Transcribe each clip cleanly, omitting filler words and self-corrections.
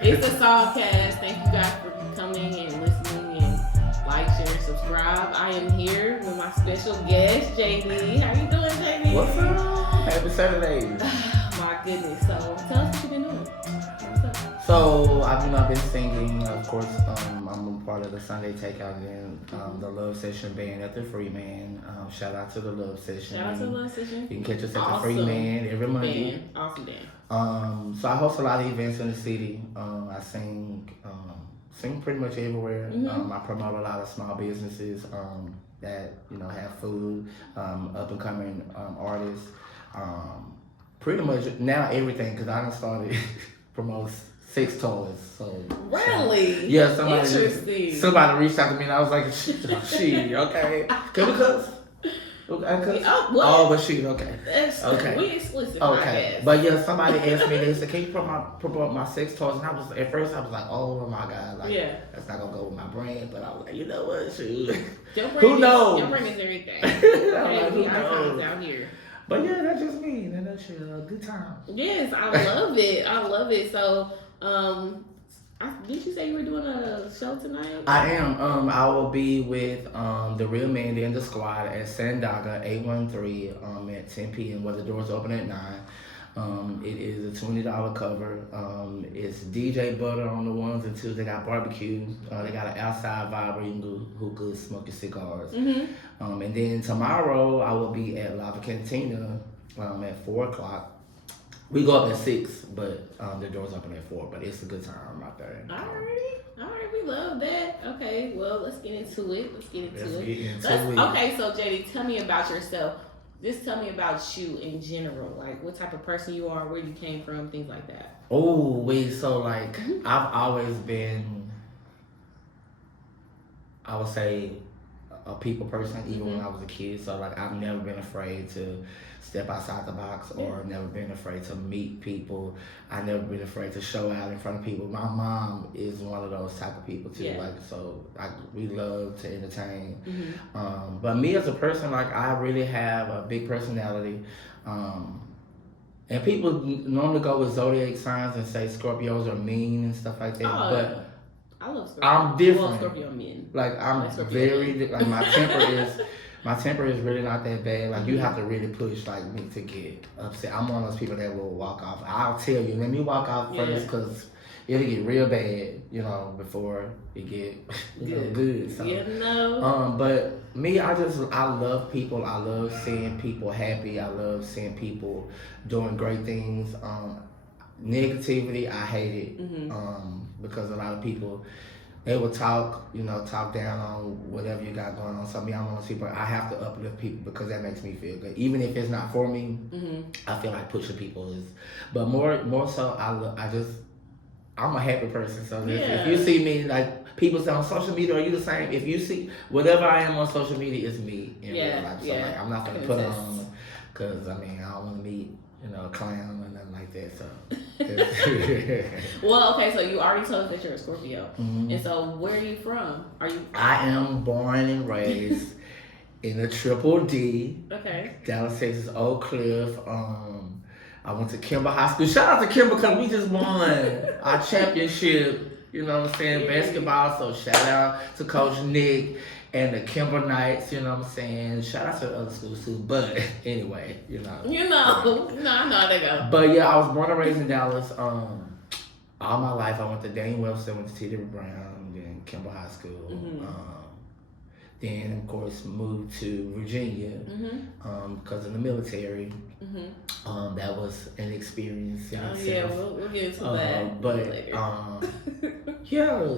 It's the SawCast. Thank you guys for coming and listening and like, share, subscribe. I am here with my special guest, JD. How you doing, JD? What's up? Happy Saturday. My goodness. So tell us what you've been doing. What's up? So I've been singing. Of course, I'm a part of the Sunday Takeout and the Love Session band at the Freeman. Shout out to the Love Session. Shout out to the Love Session. You can catch us at the Freeman every Monday. Band. Awesome band. So I host a lot of events in the city. I sing pretty much everywhere. Mm-hmm. I promote a lot of small businesses that have food, up and coming artists. Pretty much now everything, because I done started promote sex toys. So Really? Yeah, Interesting. somebody reached out to me and I was like, she okay. Can we cuss? Okay, what? but she okay. That's Okay. We explicit. Okay, but yeah, somebody asked me, they said, can you promote my sex toys? And at first I was like, oh my God, like, that's not gonna go with my brand. But I was like, you know what, shoot. Who knows? Your brand is everything. Like, who knows? Out here. But yeah, that's just me. In a nutshell, good time. Yes, I love it. I love it. So, did you say you were doing a show tonight? I am. I will be with the Real Mandy and the Squad at Sandaga 813 at 10 p.m. where the doors open at 9. It is a $20 cover. It's DJ Butter on the ones and twos. They got barbecue. They got an outside vibe where you can do hookah, smoke your cigars. Mm-hmm. And then tomorrow I will be at Lava Cantina at 4 o'clock. We go up at 6, but the doors open at 4. But it's a good time out there. All right, we love that. Okay, well, let's get into it. It. Okay, so JD, tell me about yourself. Just tell me about you in general, like what type of person you are, where you came from, things like that. Oh, wait, so like I've always been, I would say, a people person, even when I was a kid. So like I've never been afraid to step outside the box or never been afraid to meet people. I've never been afraid to show out in front of people. My mom is one of those type of people too. Like, so we love to entertain. But me as a person, like I really have a big personality. And people normally go with zodiac signs and say Scorpios are mean and stuff like that. But I love Scorpio. I'm different. Well, Scorpio men. Like I'm very like my temper is really not that bad. Like you have to really push like me to get upset. I'm one of those people that will walk off. I'll tell you, let me walk off first because it'll get real bad, before it get good. So, but me, I love people. I love seeing people happy. I love seeing people doing great things. Negativity, I hate it. Because a lot of people, they will talk down on whatever you got going on. So me, I'm one of those people, I have to uplift people because that makes me feel good. Even if it's not for me, I feel like pushing people is. But more so, I'm a happy person. So if you see me, like people say on social media, are you the same? If you see whatever I am on social media, is me in real life. So like, I'm not gonna put on, because I don't want to meet a clown or nothing like that. So. Well, okay, so you already told us that you're a Scorpio. And so where are you from? I am born and raised in the Triple D. Okay. Dallas, Texas, Oak Cliff. I went to Kimber High School. Shout out to Kimber because we just won our championship, basketball. So shout out to Coach Nick and the Kimber Knights, Shout out to the other schools too. But anyway, I know how they go. But yeah, I was born and raised in Dallas. All my life I went to Dane Webster, went to T.D. Brown, then Kimber High School. Then of course moved to Virginia because of the military. That was an experience in itself. Yeah, we'll get into that. But later.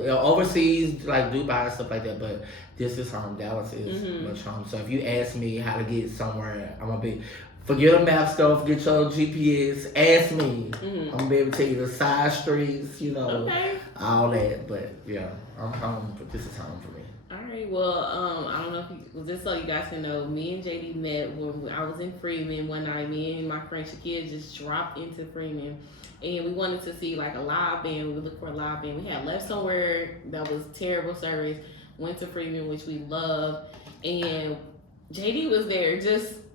Overseas like Dubai and stuff like that. But this is home. Dallas is much home. So if you ask me how to get somewhere, I'm gonna be. Forget a map stuff, forget your GPS, ask me. I'm gonna be able to tell you the side streets, all that. But yeah, I'm home. But this is home for me. All right. Well, I don't know if just so you guys can know, me and JD met when I was in Freeman one night. Me and my friend Shakira just dropped into Freeman, and we wanted to see like a live band. We would look for a live band. We had left somewhere that was terrible service. Went to Freeman, which we love, and JD was there.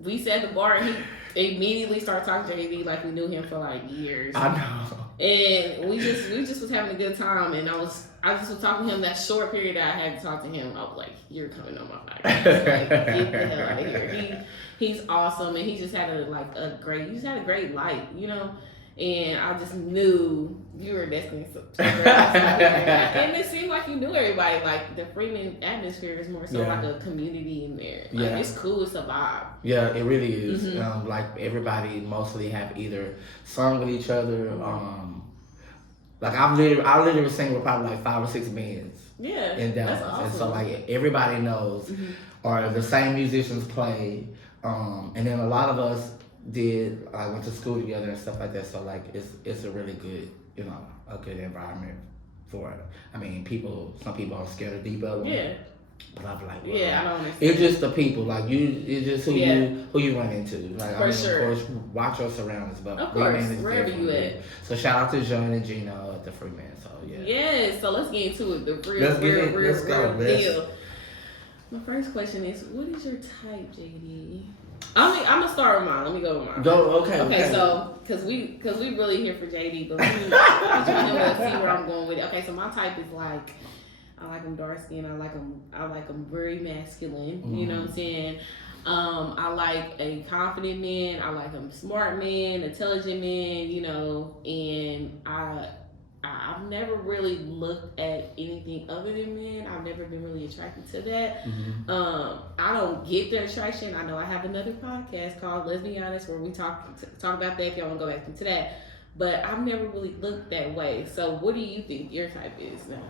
We sat at the bar, and immediately started talking to JD like we knew him for like years. I know. And we just was having a good time, and I just was talking to him that short period that I had to talk to him. I was like, "You're coming on my podcast. Like, get the hell out of here." He's awesome, and he just had a great light, you know. And I just knew you were destined to and it seemed like you knew everybody. Like the Freeman atmosphere is more so like a community in there. Like it's cool, it's a vibe. Yeah, it really is. Like everybody mostly have either sung with each other. Like I literally sang with probably like 5 or 6 bands. Yeah, in Dallas, that's awesome. And so like everybody knows, or the same musicians play. And then a lot of us went to school together and stuff like that. So like it's a really good, you know, a good environment for it. I mean, some people are scared of deep elbow. Yeah. But I'm like, well, I don't understand. It's just the people, like it's just who you run into. Like for sure. Of course, watch your surroundings, but of course, wherever you at. So shout out to John and Gino at the Freeman. So yeah. Yes, so let's get into it. The real deal. My first question is, what is your type, JD? I'm gonna start with mine. Let me go with mine. Okay. So, cause we really here for JD, but we trying to see where I'm going with it. Okay, so my type is like, I like them dark skinned. I like them very masculine. You know what I'm saying? I like a confident man. I like a smart man, intelligent man. You know, and I've never really looked at anything other than men. I've never been really attracted to that. I don't get the attraction. I know I have another podcast called Let's Be Honest where we talk about that if y'all want to go back into that. But I've never really looked that way. So what do you think your type is now?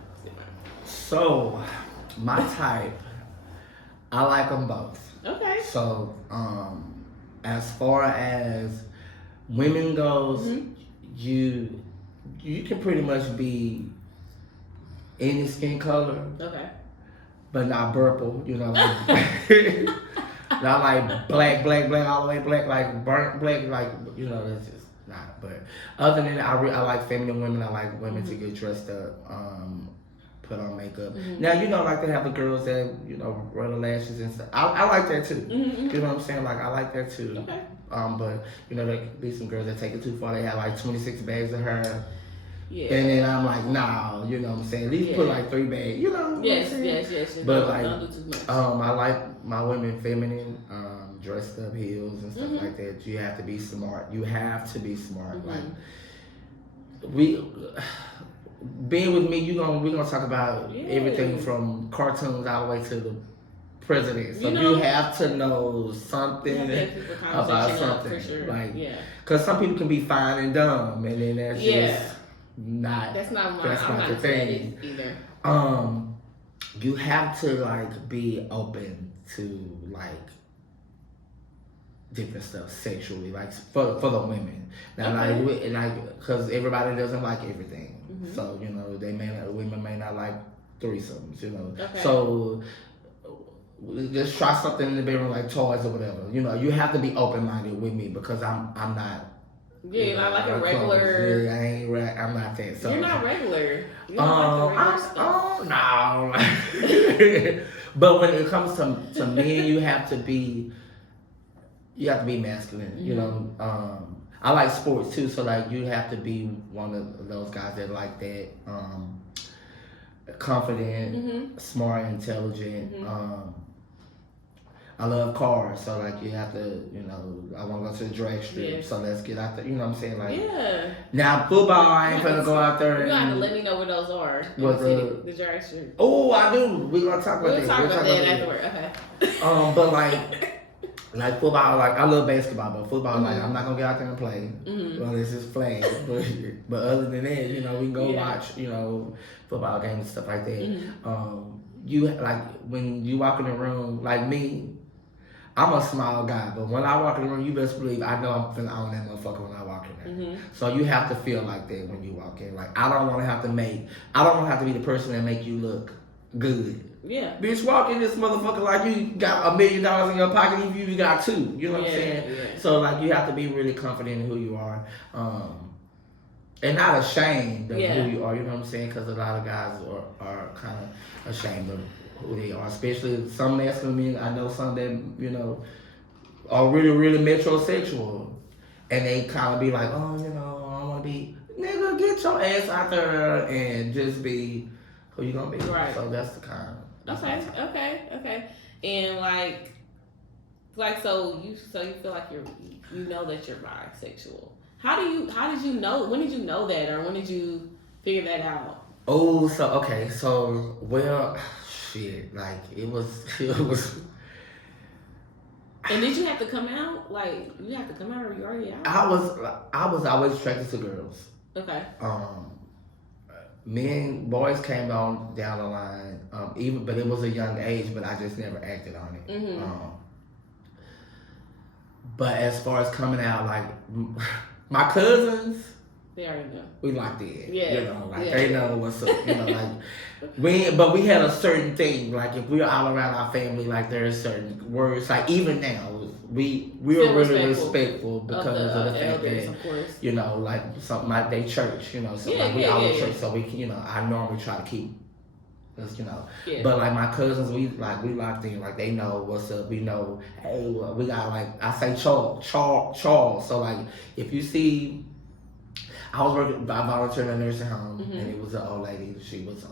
So my type, I like them both. Okay. So as far as women goes, you can pretty much be any skin color. Okay. But not purple, you know. Not like black, all the way black, like burnt black, like, you know, that's just not. But other than that, I like feminine women. I like women to get dressed up, put on makeup. Now, you know, like they have the girls that, you know, roll the lashes and stuff. I like that too. You know what I'm saying? Like, I like that too. Okay. But, you know, there could be some girls that take it too far. They have like 26 bags of hair. Yeah. And then I'm like, nah, you know what I'm saying? At least put like 3 bags, you know? Yes. But don't do too much. I like my women feminine, dressed up heels and stuff like that. You have to be smart. Like, being with me, we're gonna talk about everything from cartoons all the way to the president. So you have to know something about something. For sure. Like, cause some people can be fine and dumb, and then that's just not. That's not the thing either. You have to like be open to like different stuff sexually, like for the women. Now, like cause everybody doesn't like everything. So, you know, women may not like threesomes, you know. Okay. So just try something in the bedroom like toys or whatever. You know, you have to be open minded with me because I'm not. Yeah, you're not like a regular. Yeah, I'm not that. So you're not regular. You don't like no. But when it comes to men, you have to be masculine. You know. I like sports too, so like you have to be one of those guys that like that, confident, smart, intelligent. I love cars, so like you have to, you know, I want to go to the drag strip, so let's get out there. You know what I'm saying? Like, now football, I ain't gonna go out there. You gotta let me know where those are. The drag strip. Oh, I do. We're gonna talk about that. We'll talk about that afterward. Okay. But like football, like I love basketball, but football, like I'm not gonna get out there and play. Well, this is flag. But other than that, you know, we can go watch, you know, football games and stuff like that. You like when you walk in the room, like me, I'm a small guy, but when I walk in the room, you best believe I know I'm finna own that motherfucker when I walk in there. So you have to feel like that when you walk in. Like I don't want to have to be the person that make you look good. Yeah. Bitch, walk in this motherfucker like you got $1 million in your pocket, even you got 2. You know what I'm saying? Yeah. So like you have to be really confident in who you are, and not ashamed of who you are. You know what I'm saying? Because a lot of guys are kind of ashamed of who they are, especially some masculine men. I know some that, you know, are really, really metrosexual. And they kind of be like, oh, I want to be, nigga, get your ass out there and just be who you gonna be. Right. So that's the kind of. Okay. And so you feel like you know that you're bisexual. How did you know? When did you know that, or when did you figure that out? Oh, well, shit, like it was. And did you have to come out? Like, you have to come out, or you already out? I was always attracted to girls. Okay. Men, boys came on down the line. But it was a young age, but I just never acted on it. Mm-hmm. But as far as coming out, like my cousins, they already know. We locked in. Yeah. They know what's up. But we had a certain thing. Like if we're all around our family, like there's certain words. Like even now, we are really respectful because of the fact elders, that of course. like something like they church. So we all in church, so we can I normally try to keep. Yeah. But like my cousins, we locked in. Like they know what's up. We know, hey, we got I say Charles. So like if you see. I volunteered in a nursing home, and it was an old lady. She was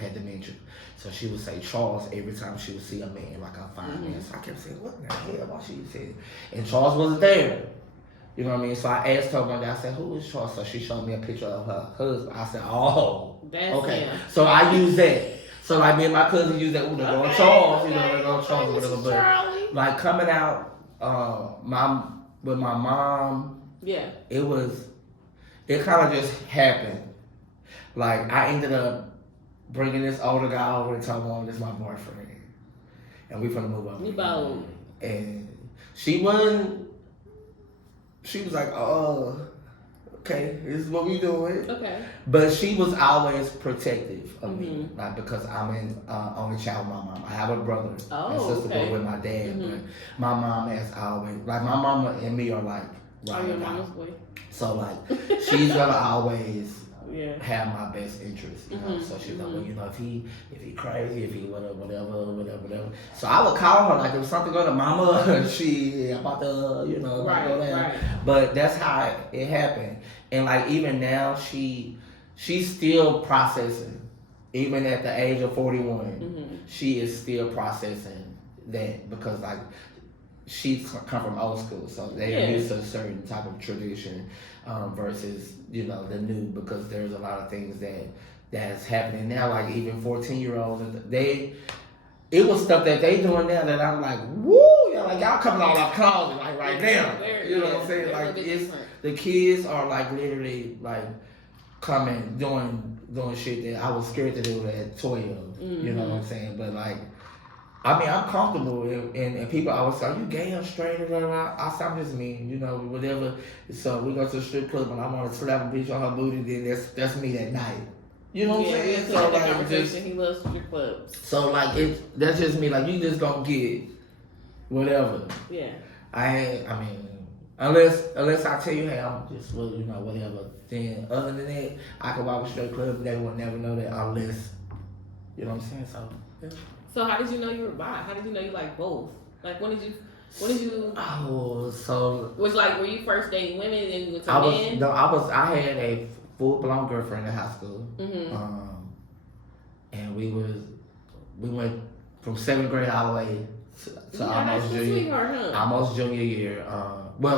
had dementia, so she would say Charles every time she would see a man, like a fine man. So I kept saying, "What in the hell?" Why she said it? And Charles wasn't there. You know what I mean? So I asked her one day. I said, "Who is Charles?" So she showed me a picture of her husband. I said, "Oh, that's okay." him. So I used that. So like me and my cousin used that. Ooh, they're going Charles. They're going Charles or whatever. But like coming out, with my mom. Yeah. It kind of just happened. Like, I ended up bringing this older guy over and telling him this is my boyfriend. And we finna move up. You both. And she was like, oh, okay, this is what we doing. Okay. But she was always protective of me. Like, because I'm an only child with my mom. I have a brother and sister boy with my dad. But my mom has always, like, my mama and me are like, right. Your mama's boy. So like she's gonna always have my best interest, So she's like, well, if he crazy, if he whatever. So I would call her like if something going to mama, she about to right. But that's how it happened, and like even now she's still processing, even at the age of 41, she is still processing that because like. She's come from old school, so they're used to a certain type of tradition versus the new because there's a lot of things that's happening now. Like even 14-year-olds, it was stuff that they doing now that I'm like, woo, like y'all coming all out closet like right now. You know what I'm saying? Like the kids are like literally like coming doing shit that I was scared to do at 12. You know what I'm saying? But like. I mean, I'm comfortable, and people always say, you gay or straight or whatever. I say, I'm just me, whatever. So we go to the strip club and I want to slap a bitch on her booty, then that's me that night. You know what I'm saying? So like, he loves strip clubs. So like, that's just me. Like, you just gonna get whatever. Yeah. I mean, unless I tell you, hey, I'm just whatever. Then other than that, I can walk a strip club, and they will never know that unless, you know what I'm saying? So. Yeah. So how did you know you were bi? How did you know you like both? Like when did you? Oh, so. Was like were you first dating women and then you went to men? I had a full-blown girlfriend in high school. And we went from 7th grade all the way to almost junior year.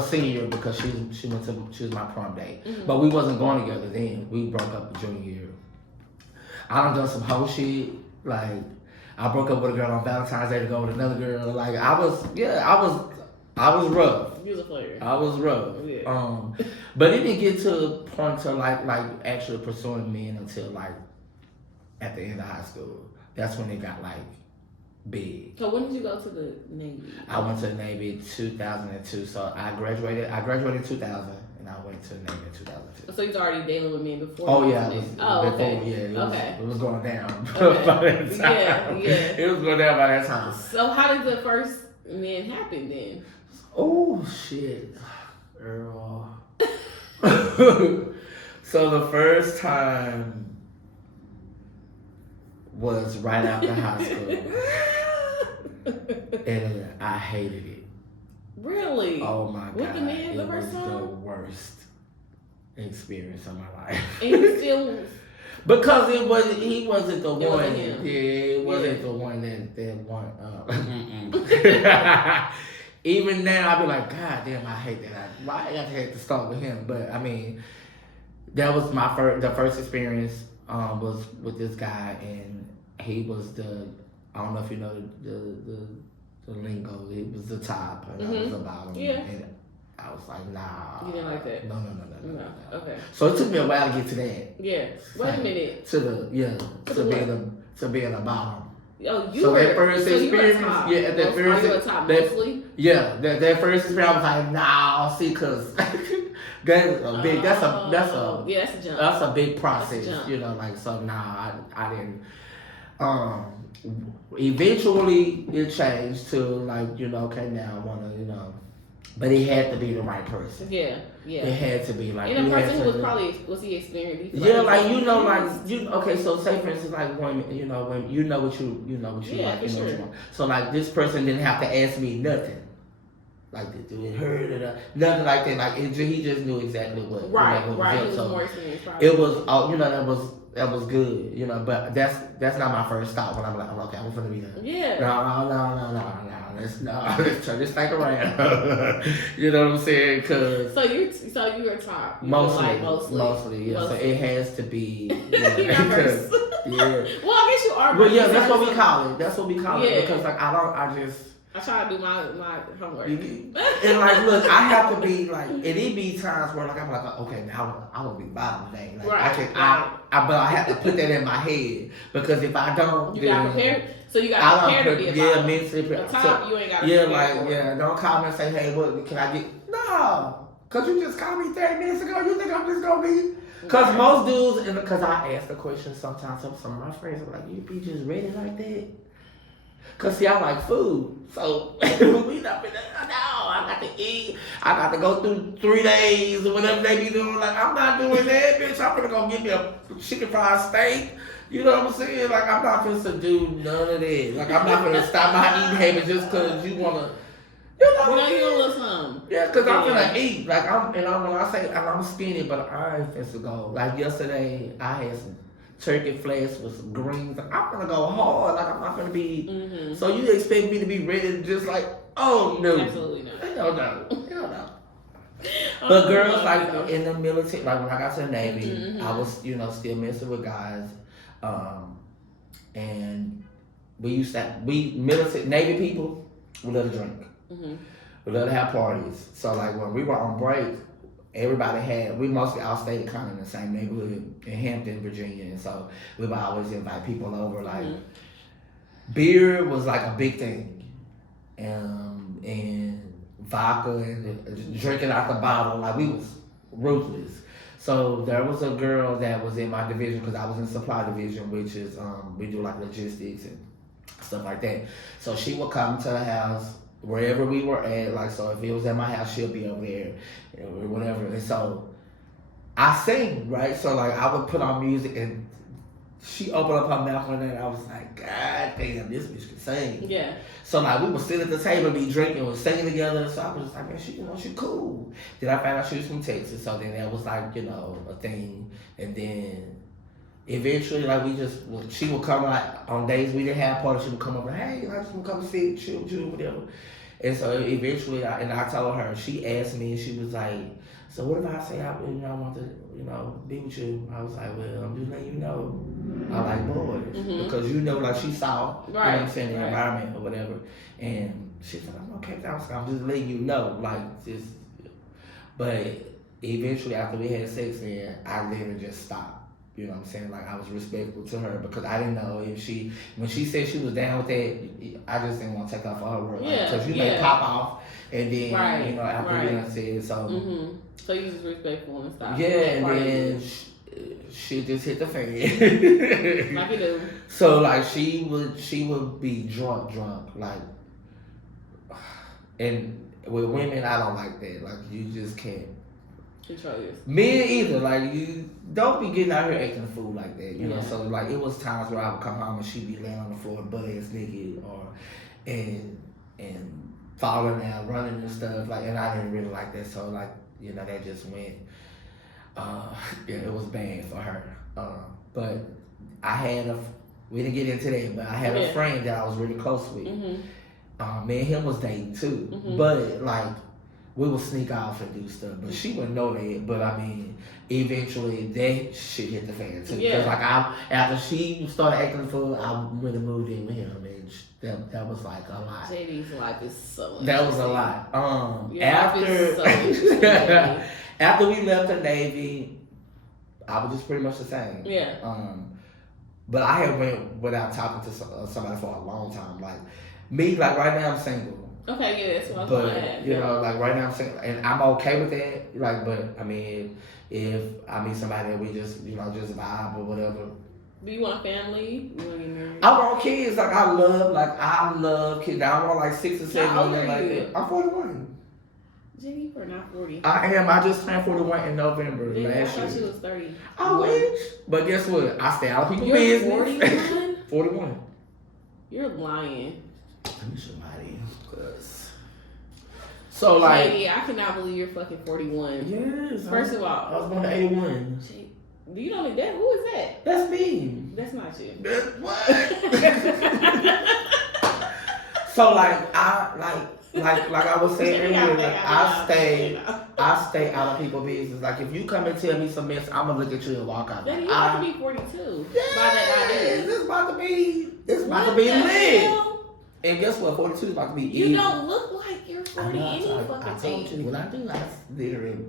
Senior year because she was my prom date. But we wasn't going together then. We broke up in junior year. I done some whole shit like. I broke up with a girl on Valentine's Day to go with another girl. Like I was rough. You was a player. I was rough. Yeah. But it didn't get to the point to like actually pursuing men until like at the end of high school. That's when it got like big. So when did you go to the Navy? I went to the Navy 2002. So I graduated in 2000. And I went to the Navy in 2002. So you was already dealing with men before? Oh yeah, it was going down by that time. Yeah. It was going down by that time. So how did the first men happen then? Oh shit, girl. So the first time was right after high school, and I hated it. Really? Oh my With God. the man It the was first the time? worst experience of my life. And you still... Because he wasn't the It one. wasn't him. Yeah, it wasn't Yeah. the one that one. Even now, I be like, God damn, I hate that. Why I got to have to start with him? But I mean, that was the first experience was with this guy, and he was the, I don't know if you know the lingo. It was the top, and I was the bottom. Yeah. And I was like, nah. You didn't like that? No. No. Okay. So it took me a while to get to that. Yeah. Wait a minute. To being a bottom. Oh, you So were... that first so you were experience, top. yeah, that Are first, you a top that, mostly? yeah, that first experience, I was like, nah, see, cause that's a big, yeah, that's a jump. That's a big process, That's a jump. you know, like, so nah, I didn't. Eventually it changed to like, you know, okay, now I wanna, you know, but it had to be the right person. Yeah. It had to be like. And a person who was he experienced? Yeah, like you know, like you. Okay, so say for instance, like women, you know, when you know what you like, you know what you want. So like this person didn't have to ask me nothing. Like did it hurt or nothing like that. Like he just knew exactly what. Right. You know, Right. It was more experienced. Probably. It was, you know, that was good, you know. But that's not my first thought when I'm like, okay, I'm gonna be there. Yeah. No. Let's turn this thing around. You know what I'm saying? Cause so you were top. Mostly, yeah. So it has to be. Yeah. You're not first. Yeah. Well, I guess you are. Well, yeah, that's what we call it. That's what we call Yeah. it because like I try to do my homework. And like, look, I have to be like, and it be times where like I'm like, okay, now I want to be bottom today. Like, right. But I have to put that in my head because if I don't, you got prepared. So you got prepared to be a bottom. Mentally prepared. Top, you ain't got. Yeah, like don't call me and say, hey, what can I get? No, cause you just called me 30 minutes ago. You think I'm just gonna be? Cause most dudes, and because I ask the question sometimes, some of my friends are like, you be just ready like that? Cause see, I like food, so we not been. No, I got to eat. I got to go through 3 days or whatever they be doing. Like I'm not doing that, bitch. I'm gonna go get me a chicken fried steak. You know what I'm saying? Like I'm not gonna do none of that. Like I'm not gonna stop my eating habit just cause you wanna. You know you a little something. Yeah, cause I'm gonna eat. Like when I say I'm skinny, but I ain't finna go. Like yesterday, I had some turkey flakes with some greens. Like, I'm gonna go hard. Like I'm not gonna be. Mm-hmm. So you expect me to be ready? Just like, oh no, absolutely not. Hell no. But girls, like in the military, like when I got to the Navy, mm-hmm. I was, still messing with guys, and we military Navy people, we love to drink. Mm-hmm. We love to have parties. So like when we were on break, we mostly all stayed kind of in the same neighborhood in Hampton, Virginia, and so we would always invite people over. Like mm-hmm. beer was like a big thing, and vodka and drinking out the bottle. Like we was ruthless. So there was a girl that was in my division because I was in supply division, which is we do like logistics and stuff like that. So she would come to the house. Wherever we were at, like, so if it was at my house, she'll be over there, or whatever. And so I sing, right? So like I would put on music and she opened up her mouth one day and I was like, God damn, this bitch can sing. Yeah. So like we would sit at the table, be drinking, and singing together. So I was just like, man, she cool. Then I found out she was from Texas. So then that was like, a thing. And then eventually, like she would come like on days we didn't have parties. She would come over, hey, I just want to come sit, chill with you, whatever. And so eventually, I told her. She asked me, and she was like, "So what if I say I want to, be with you?" I was like, "Well, I'm just letting you know I like boys mm-hmm. because like she saw, right. You know what I'm saying, the environment or whatever." And she said, "I'm okay, I'm just letting you know, like just." But eventually, after we had sex, then I literally just stopped. You know what I'm saying? Like, I was respectful to her because I didn't know if when she said she was down with that, I just didn't want to take her for her word. Yeah. Because you may pop off and then, after we done said so. Mm-hmm. So you was respectful and stuff. Yeah, and then she just hit the fan. Like you do. So, like, she would be drunk, like, and with women, I don't like that. Like, you just can't. Men either, like you don't be getting out here acting a fool like that, you know. So like it was times where I would come home and she'd be laying on the floor butt ass naked, and falling out, running and stuff. Like, and I didn't really like that. So like, you know, that just went. Yeah, it was bad for her. But I had we didn't get into that, but I had a friend that I was really close with. Mm-hmm. Me and him was dating too, but like we would sneak off and do stuff, but she wouldn't know that. But I mean, eventually that shit hit the fan too. Because like after she started acting the fool, I really moved in with him, and that was like a lot. JD's life is so. That was a lot. After so after we left the Navy, I was just pretty much the same. Yeah. But I had went without talking to somebody for a long time. Like me, like right now I'm single. Okay, yeah, that's what I was But gonna add. you know, like right now I'm single, and I'm okay with that. Like, but I mean, if I meet somebody that we just just vibe or whatever. Do you want a family? You want to get married? I want kids. Like I love kids. I want like 6 or 7 of them like that. I'm 41. Jenny, you're not 40. I am. I just turned 41 in November last year. I thought she was 30. I wish. But guess what? I stay out of people's You're business. 41? 41. You're lying. Let me somebody. So like. Lady, I cannot believe you're fucking 41. Yes. First of all. I was born in 81. Do you know that? Who is that? That's me. That's not you. What? So like I was saying earlier, like I stay out of people's business. Like if you come and tell me some mess, I'm gonna look at you and walk out. Then you have to be 42. Yes, by that idea. It's about to be lit. And guess what? 42 is about to be. You don't look like you're 40 any fucking I told thing. you what I do. I literally.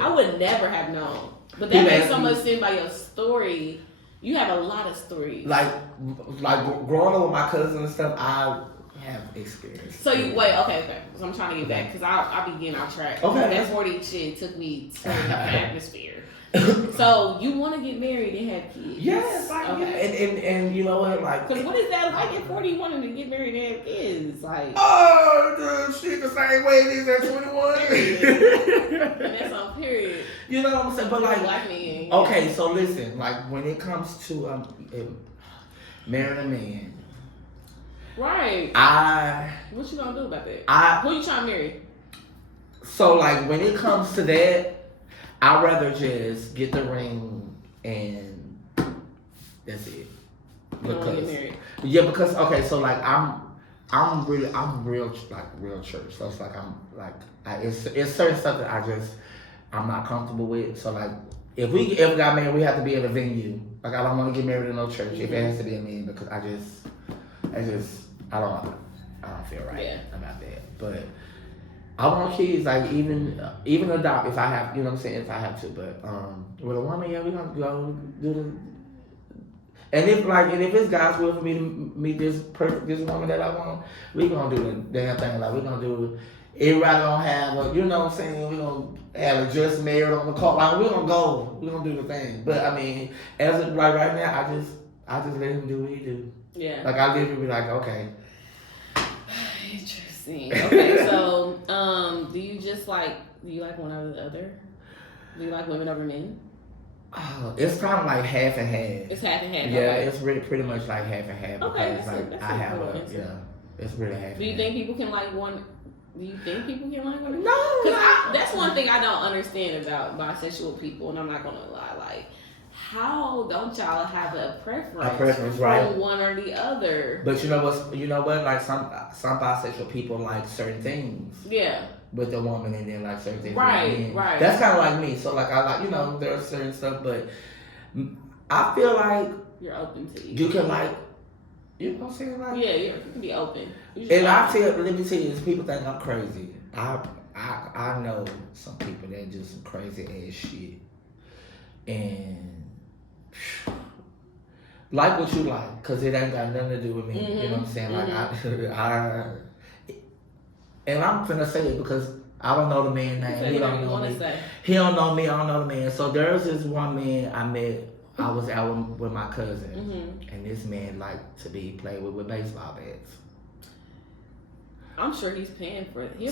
I would never have known. But that makes so much sense by your story. You have a lot of stories. Like growing up with my cousins and stuff, I have experience. So you wait, okay. So I'm trying to get back because I'll be getting off track. Okay. That 40 shit took me to the atmosphere. So you want to get married and have kids? Yes, and you know what, like. Because what is that like at 40 wanting to get married and have kids? Like. Oh, the shit the same way it is at 21. And that's on period. You know what I'm saying? But like. Black men. Okay, so listen, like when it comes to marrying a man. Right. What you gonna do about that? Who you trying to marry? So like when it comes to that, I'd rather just get the ring and that's it. Because okay, so like I'm real church. So it's like it's certain stuff that I'm not comfortable with. So like if we ever got married, we have to be at a venue. Like I don't want to get married in no church if it has to be a man because I don't feel right about that. But I want kids, like even adopt if I have, you know what I'm saying, if I have to. But with a woman, yeah, we gonna go do the. And if it's God's will for me to meet this woman that I want, we gonna do the damn thing. Like we gonna do. Everybody gonna have you know what I'm saying. We gonna have a just married on the call. Like we gonna go. We gonna do the thing. But I mean, as of right now, I just let him do what he do. Yeah. Like I literally be like, okay. Interesting. Okay, so do you like one over the other? Do you like women over men? It's kind of like half and half. It's half and half. Yeah, okay. It's really pretty much like half and half. Okay, because that's I have it's really half. Do you think people can like one? Do you think people can like one? No, that's one thing I don't understand about bisexual people, and I'm not gonna lie. Like, how don't y'all have a preference right? for one or the other? But you know what? Like some bisexual people like certain things. Yeah. With the woman and then like certain things. Right. That's kind of like me. So like I like there's certain stuff, but I feel like you're open to you can like. You know what I'm saying? Like, yeah, you can be open. And let me tell you, people think I'm crazy. I know some people that do some crazy ass shit. And like what you like, cause it ain't got nothing to do with me. Mm-hmm. You know what I'm saying? Like and I'm finna say it because I don't know the man name. He don't know me. He don't know me. I don't know the man. So there's this one man I met. I was out with my cousin, and this man liked to be played with baseball bats. I'm sure he's paying for it. He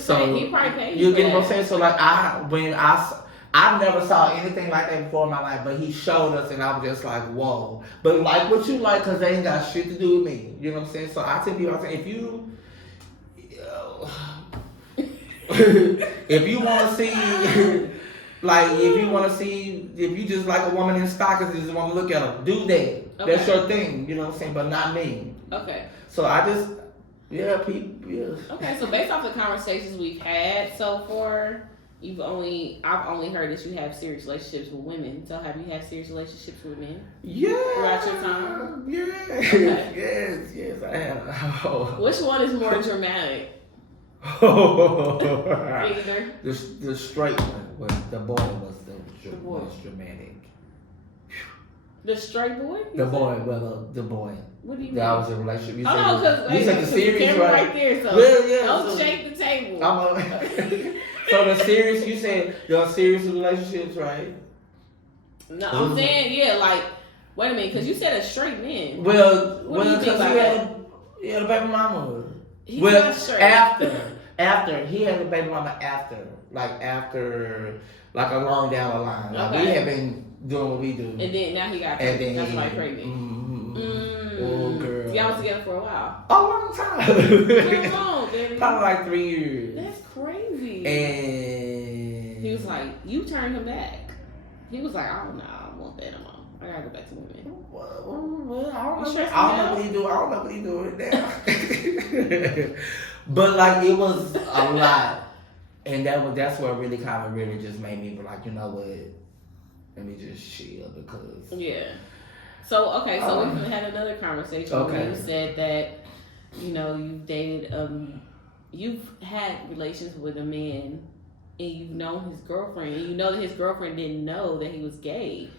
probably paid. You get what I'm saying? So like I never saw anything like that before in my life, but he showed us, and I was just like, whoa. But like what you like, cause they ain't got shit to do with me. You know what I'm saying? So I tell people, if you if you want to see, like, if you just like a woman in stockings and just want to look at her, do that. Okay. That's your thing, you know what I'm saying? But not me. Okay. So I just, people, Okay, so based off the conversations we've had so far, I've only heard that you have serious relationships with women. So have you had serious relationships with men? Yeah. Throughout your time? Yeah. Okay. Yes, I have. Oh. Which one is more dramatic? Either. The straight one. The boy was the most dramatic. The straight boy? The boy. What do you mean? That was a relationship. You said the series, right there, so don't shake the table. So the series, you said there are serious relationships, right? No, I'm saying, like, wait a minute, because you said a straight man. Well, because he had a baby mama. He's not straight. After he had a baby mama after along down the line. Like, we had been doing what we do. And then now he got pregnant. That's why pregnant. Oh, girl. Y'all was together for a while. A long time. How long, baby? Probably like 3 years. That's crazy. And he was like, you turned him back. He was like, I don't want that no more. I gotta go back to women. Well, I don't know what he doing now. But like, it was a lot. And that's what really just made me be like, you know what? Let me just chill because. Yeah. So, okay, so we had another conversation where you said that, you've dated, you've had relations with a man and you've known his girlfriend and you know that his girlfriend didn't know that he was gay.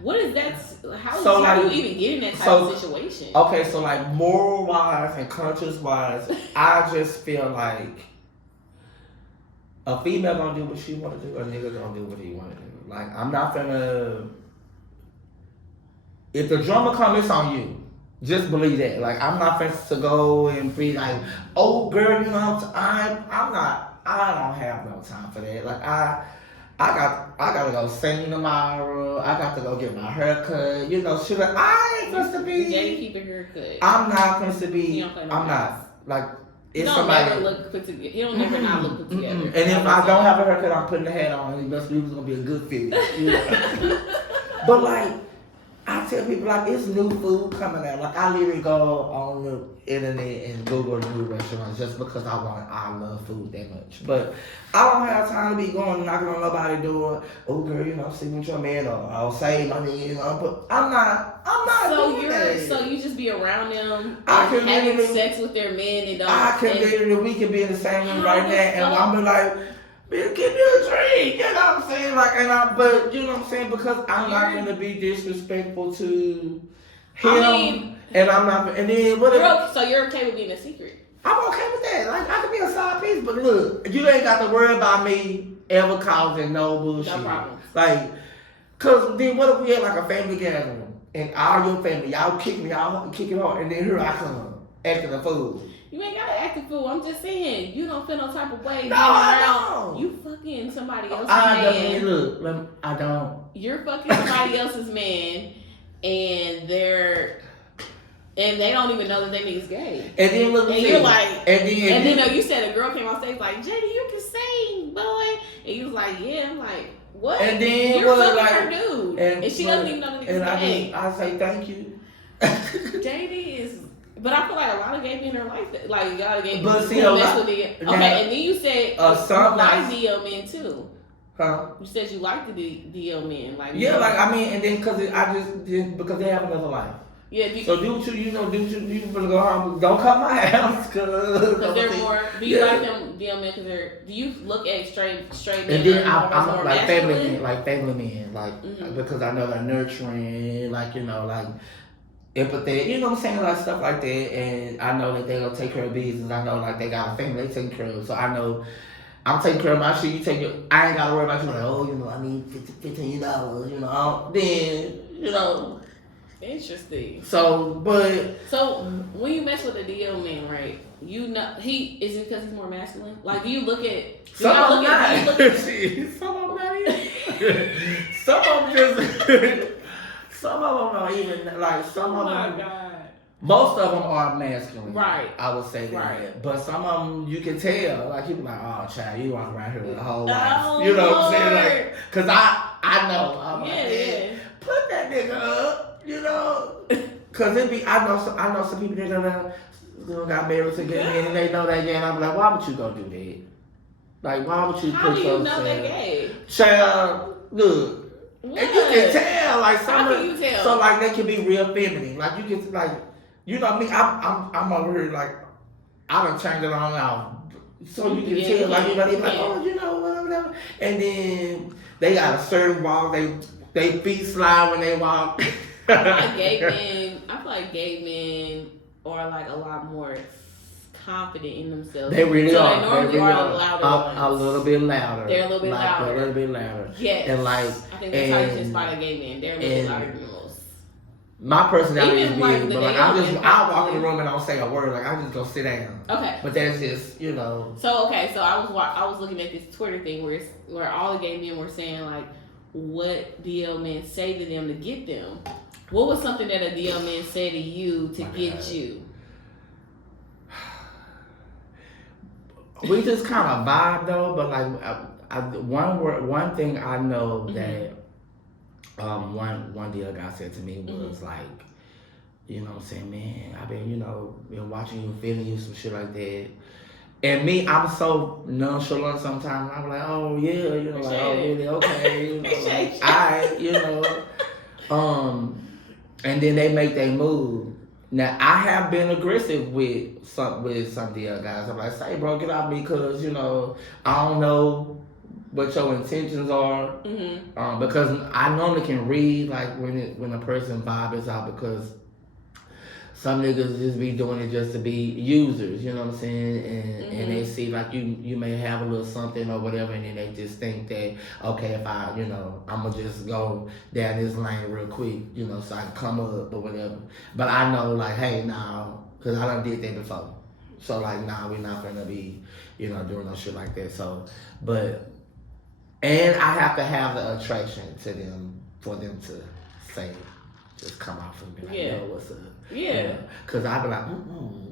What is that? How do you even get in that type of situation? Okay, so like moral wise and conscious wise, I just feel like a female gonna do what she wanna do, a nigga gonna do what he wanna do. Like, I'm not gonna. If the drama comes, it's on you. Just believe that. Like, I'm not finna to go and be like, oh girl, I'm not. I don't have no time for that. Like, I gotta go sing tomorrow. I got to go get my haircut. Shit. Like, I ain't supposed to be. Jay keep a haircut. I'm not supposed to be. I'm not. Like, it's somebody. Never look put together. He don't never not look put together. And if I don't have a haircut, I'm putting the hat on. And it was gonna be a good fit. But like, I tell people, like, it's new food coming out. Like, I literally go on the internet and Google new restaurants just because I love food that much. But I don't have time to be going knocking on nobody's door. Oh, girl, see with your man, or I'll say my name, but I'm not doing that. So you just be around them and having sex with their men and don't. We can be in the same room right now, and I'm be like, give me a drink, you know what I'm saying? Like, but you know what I'm saying? Because I'm not gonna be disrespectful to him, and I'm not. And then what? So you're okay with being a secret? I'm okay with that. Like, I can be a side piece, but look, you ain't got to worry about me ever causing no bullshit. No problem. Like, cause then what if we had like a family gathering and all your family, y'all kick me, y'all kicking hard, and then here I come acting a fool. You ain't gotta act a fool. I'm just saying, you don't feel no type of way. No, I don't. You fucking somebody else's man. Look, I don't. You're fucking somebody else's man, and they don't even know that they niggas gay. And then look, and you're like, and then you said a girl came on stage like, JD, you can sing, boy. And you was like, yeah. I'm like, what? And then you're fucking like, her dude, and she doesn't even know the niggas gay. I say thank you. JD is. But I feel like a lot of gay men are like that. Like, a lot of gay men mess with it. Okay, and then you said you like DL men too. Huh? You said you like the DL men. Like, yeah, like, I mean, and then because they have another life. Yeah. So you better go home. Don't cut my house. Because they're more, do you like them DL men because do you look at straight men? And then I'm like family men. Like, because I know they're nurturing, like, like, empathy, you know what I'm saying, like stuff like that, and I know that they're gonna take care of business. I know like they got a family they taking care of, so I know I'm taking care of my shit. You take your, I ain't gotta worry about you like, oh, I need $15, then, Interesting. So when you mess with a DL man, right? Is it because he's more masculine? Like, do you look at? Some of them not. Some of them not even. Some of them just. Some of them don't even like. Some of them. Oh my God. Most of them are masculine. Right. I would say that. Right. But some of them you can tell. Like, you be like, oh, child, you walk around here with a whole life. Oh, You know what I'm Lord. saying? Like, because I know. I'm like, Yeah. put that nigga up, you know? Because I know some people that got married to get men and they know that, yeah, and I'm like, why would you go do that? Like, why would you How put do you yourself? know they gay? Child, look. What? And you can tell, like, some How can you tell? So, like, they can be real feminine. Like, you can, like, you know me, I'm over here, like, I done turned it on now. So you can tell, like, you know, they like, oh, you know, whatever. And then they got a certain walk, they feet slide when they walk. I feel like gay men are, like, a lot more confident in themselves. They really so are. They normally are the louder ones. A little bit louder. They're a little bit louder. They're a little bit louder. Yes. And like, I think that's how you can spot a gay man. They're a little bit louder than most. My personality is Even big, but like I walk in the room and I don't say a word. Like I just go sit down. Okay. But that's just, you know. So I was looking at this Twitter thing where all the gay men were saying like what DL men say to them to get them. What was something that a DL man say to you to get you? We just kind of vibe though, but like one thing I know that one deal guy said to me was like, you know what I'm saying, man, I've been, you know, been watching you, feeling you, some shit like that. And me, I'm so nonchalant sometimes. I'm like, oh yeah, you know, like, oh really, okay, you know, like, alright, you know. And then they make their move. Now I have been aggressive with some of the other guys. I'm like, say, bro, get off me, cause you know I don't know what your intentions are. Because I normally can read like when a person vibe is out, because some niggas just be doing it just to be users, you know what I'm saying? And they see like you may have a little something or whatever, and then they just think that, okay, if I, you know, I'm gonna just go down this lane real quick, you know, so I can come up or whatever. But I know like, hey, now, cause I done did that before. So like, nah, we're not gonna be, you know, doing no shit like that. So, and I have to have the attraction to them for them to say, just come off and be like, yo, what's up? Yeah. Cause I be like,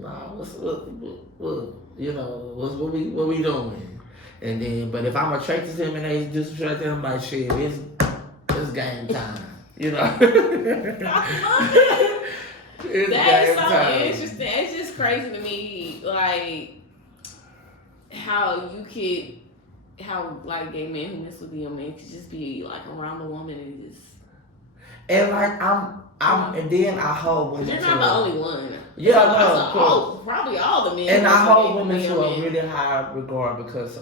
nah, what, you know, what we doing? And then, but if I'm attracted to him and they disrespect him, I'm like, shit, it's game time, you know. That is so interesting. It's just crazy to me, like how like gay men who mess with young men could just be like around the woman and just. And like and then I hold women. You're not the only one. Yeah, no, probably all the men. And I hold women to a really high regard because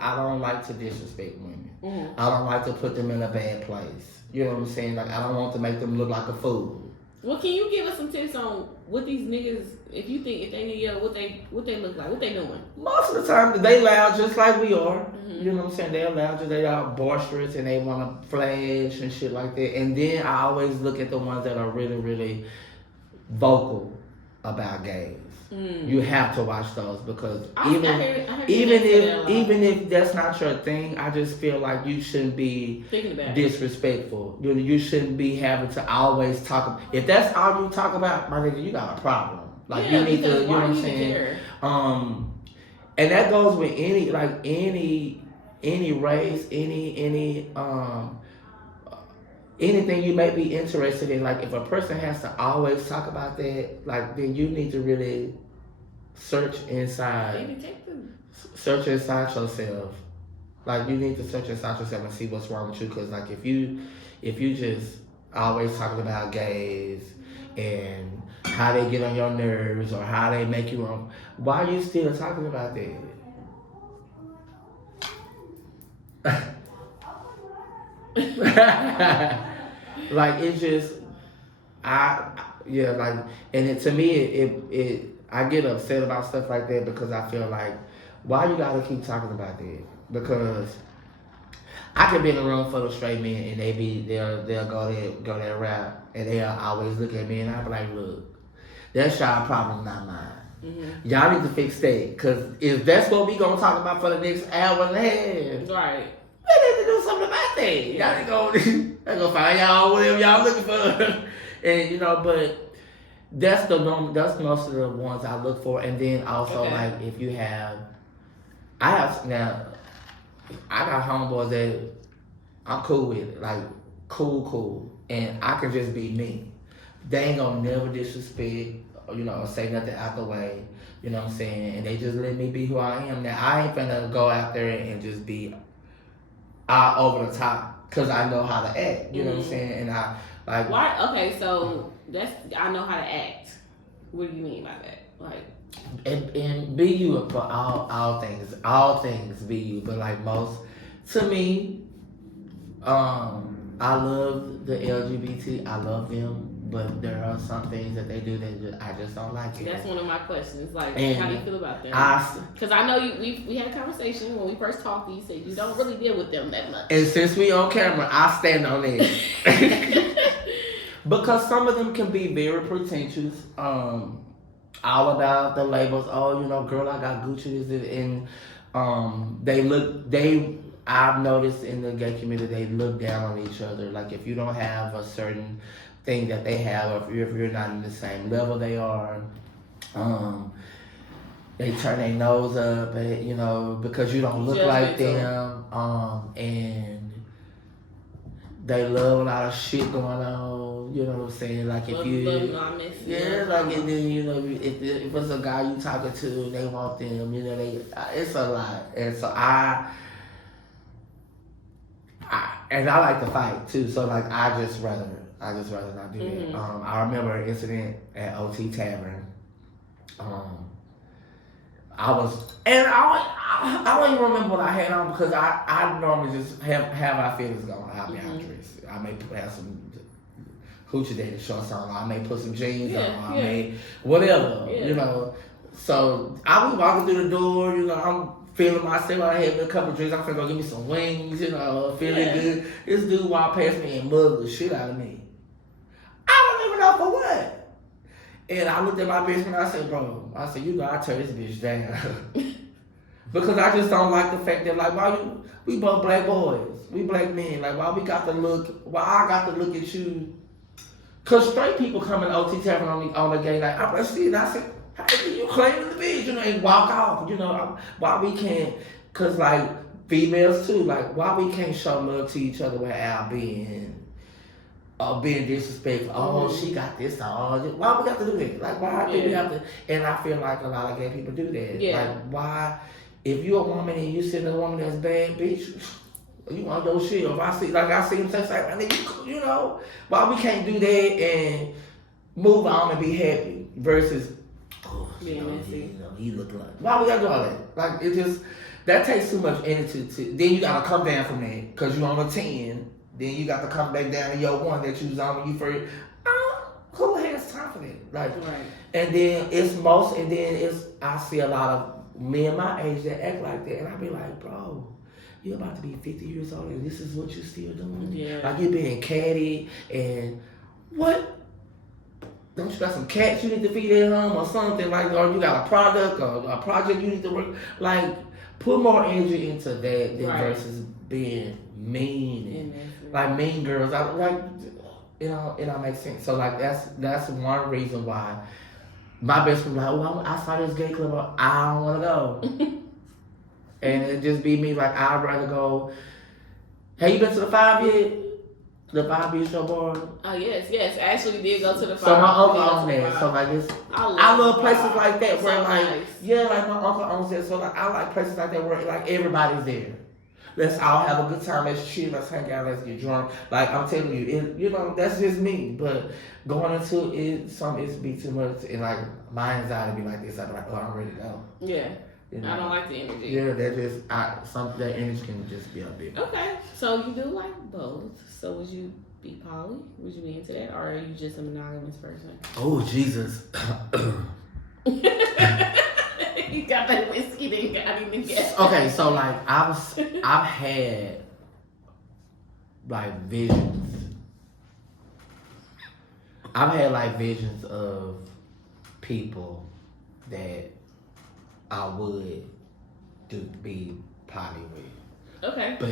I don't like to disrespect women. I don't like to put them in a bad place. You know what I'm saying? Like I don't want to make them look like a fool. Well, can you give us some tips on what these niggas, if they need what they look like, what they doing? Most of the time, they loud just like we are. You know what I'm saying? They're loud, they are boisterous, and they want to flash and shit like that. And then I always look at the ones that are really, really vocal about gays. You have to watch those because even if that's not your thing, I just feel like you shouldn't be disrespectful. You shouldn't be having to always talk. If that's all you talk about, my nigga, you got a problem. Like you need to, you know what I'm saying? And that goes with any race, anything you may be interested in. Like if a person has to always talk about that, like then you need to really search inside yourself. Like you need to search inside yourself and see what's wrong with you. Cause like if you just always talking about gays and how they get on your nerves or how they make you wrong, why are you still talking about that? Like it's just and to me it I get upset about stuff like that because I feel like why you gotta keep talking about that? Because I could be in a room full of straight men and they'll go that route and they'll always look at me and I'll be like, look, that's y'all problem, not mine. Y'all need to fix that, cause if that's what we gonna talk about for the next hour and a half, right? We need to do something about that. Y'all ain't gonna find y'all whatever y'all looking for. And you know, but That's the norm. That's most of the ones I look for, and then also Okay. like if you have, I have now. I got homeboys that I'm cool with, like cool, and I can just be me. They ain't gonna never disrespect, or say nothing out the way. You know what I'm saying? And they just let me be who I am. Now I ain't finna go out there and just be out over the top because I know how to act. You know what I'm saying? And I like. Why? Okay, so that's I know how to act. What do you mean by that? Like. And be you for all things be you, but like most to me, I love the LGBT. I love them, but there are some things that they do that I just don't like it. That's one of my questions. Like, And how do you feel about them? Because I know we had a conversation when we first talked. You said you don't really deal with them that much. And since we on camera, I stand on it because some of them can be very pretentious. All about the labels. Oh, girl, I got Gucci. And I've noticed in the gay community, they look down on each other. Like if you don't have a certain thing that they have, or if you're not in the same level they are, they turn their nose up, because you don't look like them, and they love a lot of shit going on. You know what I'm saying? Like if you, and then if it's a guy you talking to and they want them, it's a lot. And so I like to fight too. So like I just rather not do that. I remember an incident at OT Tavern. I don't even remember what I had on because I normally just have my feelings going. I'll be dressed. I may have some hoochie daddy shorts on. I may put some jeans on. I may whatever. So I was walking through the door. I'm feeling myself. I had a couple of drinks. I'm finna go get me some wings. Feeling good. This dude walked past me and mugged the shit out of me. I don't even know for what. And I looked at my bitch and I said, bro, I turn this bitch down. Because I just don't like the fact that, like, we both black boys. We black men. Like, why I got to look at you? Because straight people come in OT Tavern on the gay night. I see it and I said, hey, you claiming the bitch, and walk off. Why we can't, because, like, females too, like, why we can't show love to each other without being disrespectful. Oh, she got this. Why we got to do that? Like, why do we have to? And I feel like a lot of gay people do that. Yeah. Like, why? If you're a woman and you see a woman that's bad, bitch, you want those shit. If I see him say, why we can't do that and move on and be happy versus, he look like. Why we gotta do all that? Like, it just, that takes too much energy then you gotta come down from that because you're on a 10. Then you got to come back down to your one that you was on when you first. Who has time for that? Like, right. And then I see a lot of men my age that act like that, and I be like, bro, you about to be 50 years old, and this is what you still doing? Yeah. Like you being catty and what? Don't you got some cats you need to feed at home or something like, or you got a product or a project you need to work like? Put more energy into that than versus being mean and like mean girls. I like, it don't make sense. So like that's one reason why my best friend like, oh, I saw this gay club, I don't want to go, and it just be me like I'd rather go. Have you been to the 5 yet? The 5 Bistro Bar? Oh yes. I actually did go to the 5. So my uncle owns that. So like it's, I love places like that where like nice. Like my uncle owns that. So like I like places like that where like everybody's there. Let's all have a good time. Let's chill. Let's hang out. Let's get drunk. Like I'm telling you, that's just me. But going into it, it's be too much, and like my anxiety be like this. I'm like, oh, I'm ready to go. Yeah. I don't like the energy. Yeah, that energy can just be a bit. Okay, so you do like both. So would you be poly? Would you be into that, or are you just a monogamous person? Oh Jesus! You got that whiskey, then you got even get. Okay, so like I've had like visions. I've had like visions of people that I would be poly with. Okay. But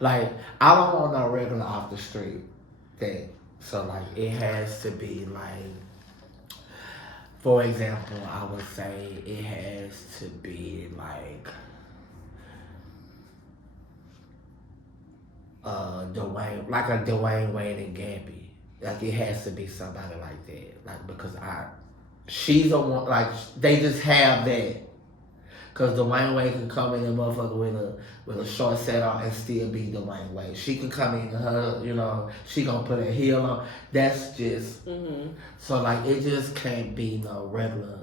like I don't want no regular off the street that So like it has to be like, for example, I would say it has to be like Dwayne Wade and Gabby. Like it has to be somebody like that. Like because she's the one. Like they just have that. Cause Dwayne Wade can come in and motherfucker with a short set on and still be Dwayne Wade. She can come in her, she gonna put a heel on. That's just so like it just can't be no regular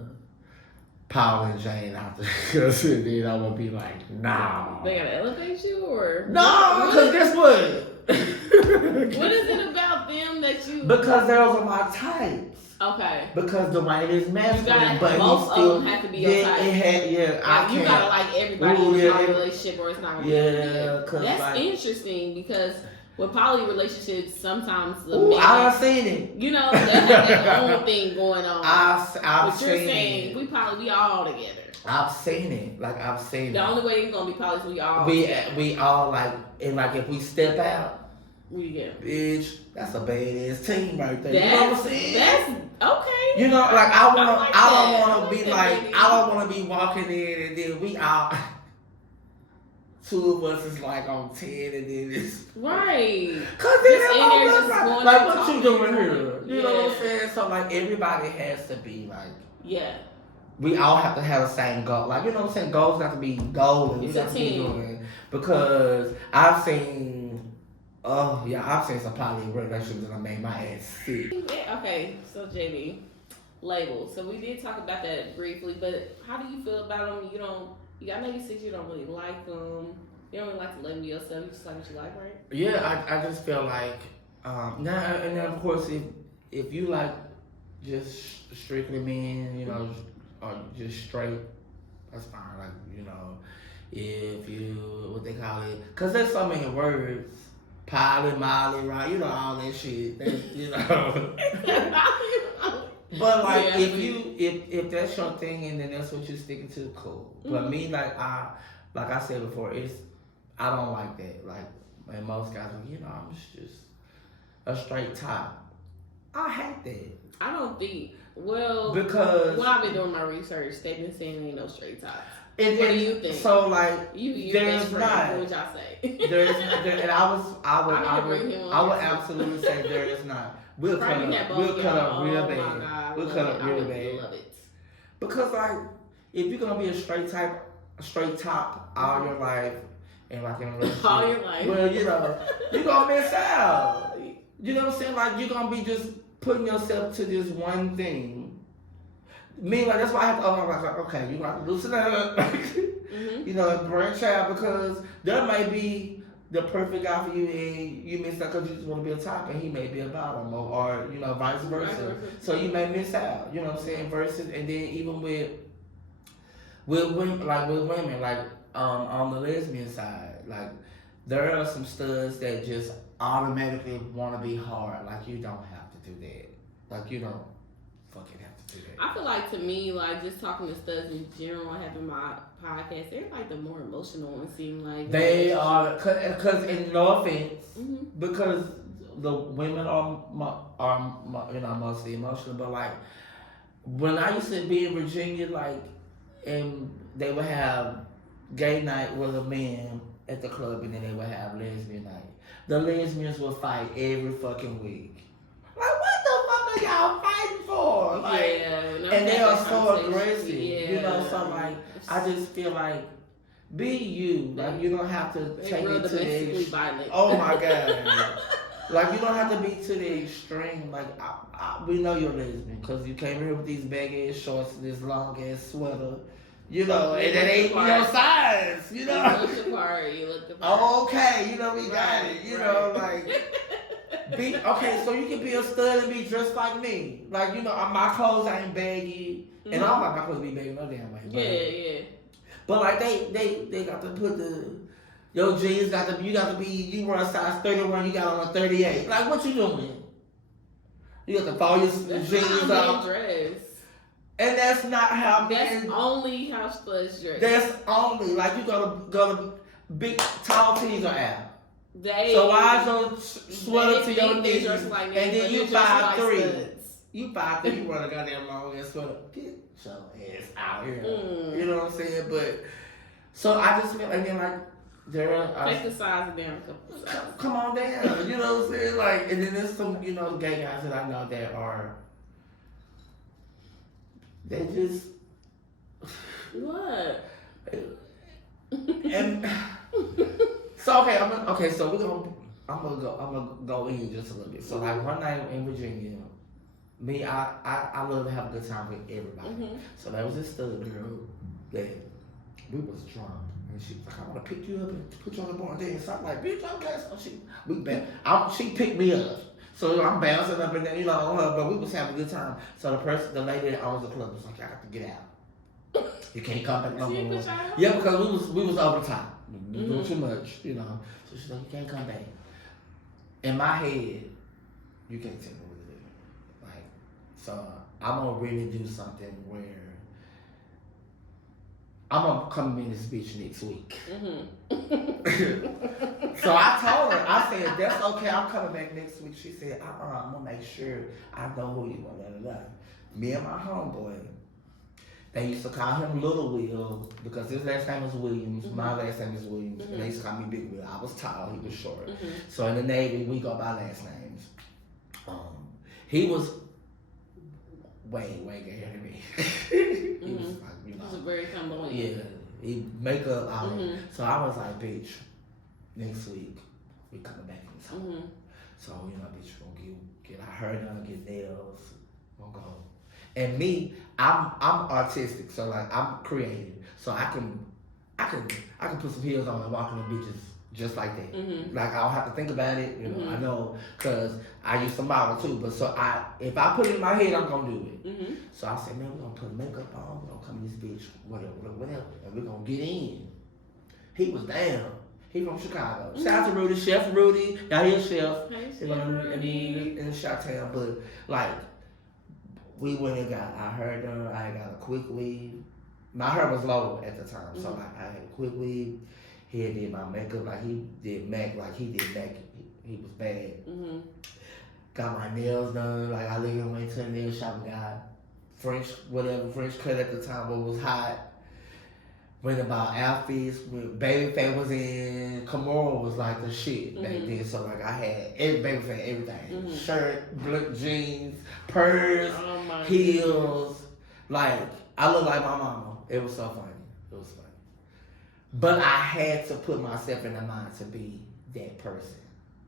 Paul and Jane out there. Cause then I'm gonna be like, nah. They gotta elevate you or no? Cause guess what? What is it about them that you? Because those are my types. Okay. Because Dwayne is masculine, but most still, of them have to be your type. You gotta like everybody in a poly relationship, or it's not gonna be good. That's interesting because with poly relationships, sometimes the men, I've seen it. They have their own thing going on. I've but you're seen saying it. we all together. I've seen it. Like I've seen the it. only way it's gonna be poly is we all. We all like, and like if we step out. We get bitch, that's a badass team right there. You know what I'm saying? That's okay. Like I don't wanna be walking in and then we all two of us is like on 10 and then it's right. Cause then like what you doing here? You know what I'm saying? So like everybody has to be like we all have to have the same goal. Like you know what I'm saying? Goals got to be goals. It's a team. Because I've seen some poly relationships that made my ass sick. Okay, so JD, labels. So we did talk about that briefly, but how do you feel about them? I know you said you don't really like them. You don't really like to label yourself. You just like what you like, right? Yeah, I just feel like and then of course if you like just strictly men, or just straight, that's fine. Like if you what they call it, cause there's so many words. Poly, molly, right? All that shit. But like, if that's your thing and then that's what you're sticking to, cool. But me, like I said before, I don't like that. Like, and most guys, I'm just a straight top. I hate that. I don't think. Because when I've been doing my research, they've been saying ain't no straight tops. What do you think? So like, there's not. What would y'all say? And I would absolutely say there is not. We'll cut up real bad. We'll cut up real bad. Love it. Because like, if you're gonna be a straight top all your life, and like in a relationship, all your life, well, you're gonna miss out. You know what I'm saying? Like you're gonna be just putting yourself to this one thing. Me, like that's why I have to. Okay, you got to loosen up, branch out because there may be the perfect guy for you, and you miss out because you just want to be a top, and he may be a bottom, or vice versa. So you may miss out. You know what I'm saying? Versus, and then even with women, like on the lesbian side, like there are some studs that just automatically want to be hard. Like you don't have to do that. Like you don't fucking have to do that. I feel like to me, like just talking to studs in general, I have in my podcast, they're like the more emotional ones. Seem like they are, cause in no offense, because the women are mostly emotional, but like when I used to be in Virginia, like, and they would have gay night with a man at the club, and then they would have lesbian night. The lesbians would fight every fucking week. Like, what the fuck are y'all fighting for? Like, and they are so aggressive, so like, I just feel like, be you. Like, you don't have to take it to the violent. Oh my God. Like, you don't have to be to the extreme. Like, we know you're lesbian because you came here with these big ass shorts and this long ass sweater. And that ain't your size, You look the part. Okay, we got it. Like, okay, so you can be a stud and be dressed like me. Like, my clothes ain't baggy. And I don't like my clothes be baggy no damn way. Yeah. But like, they got to put your jeans you run a size 31, you got on a 38. Like, what you doing? You got to follow your jeans out. Dress. And that's not how That's only how studs dress. That's only, like, you go to big, tall tees are out. So why is your sweater to your knees? Like and then you 5'3". Like you 5'3", you run a goddamn long ass sweater. Get your ass out here. You know what I'm saying? But so I just feel, and then like take the size down a couple sizes. Come on down. You know what I'm saying? Like, and then there's some, gay guys that I know that are, they just what? And so so I'm gonna go in just a little bit. So like one night in Virginia, me I love to have a good time with everybody. So there was this stud girl that we was drunk and she was like, I wanna pick you up and put you on the bar and dance. So I'm like, bitch, okay. So she picked me up. So I'm bouncing up and then but we was having a good time. So the lady that owns the club was like, I got to get out. You can't come back no more. Yeah, because we was over the top. Doing too much, So she's like, you can't come back. In my head, you can't tell me what to do. Like, so I'm gonna really do something where I'm gonna come in this bitch next week. So I told her, I said, that's okay, I'm coming back next week. She said, I'm gonna make sure I know who you are. Me and my homeboy, they used to call him Little Will because his last name was Williams. My last name is Williams. And they used to call me Big Will. I was tall, he was short. So in the Navy, we go by last names. He was way gayer than me. He was like, He was very flamboyant. Yeah, he makeup out. So I was like, bitch, next week we coming back in time. So bitch, gonna get our hair done, get nails, gonna go. And me, I'm artistic, so like I'm creative, so I can put some heels on and walk in the bitches just like that. Like I don't have to think about it, I know, cause I used to model too. But so if I put it in my head, I'm gonna do it. So I said, man, we're gonna put makeup on, we're gonna come in this bitch, whatever, and we're gonna get in. He was down. He from Chicago. Shout out to Rudy, Chef Rudy. Y'all hear Chef? In Chi-Town, but like. We went and got our hair done. I got a quick weave. My hair was low at the time, so like I had a quick weave. He did my makeup like he did Mac, he was bad. Got my nails done. Like I literally went to the nail shop and got French cut at the time, but was hot. Went about outfits. Babyface was in. Kimura was like the shit back then. So like I had Babyface everything. Shirt, black jeans, purse, heels. Like I looked like my mama. It was so funny. It was funny. But I had to put myself in the mind to be that person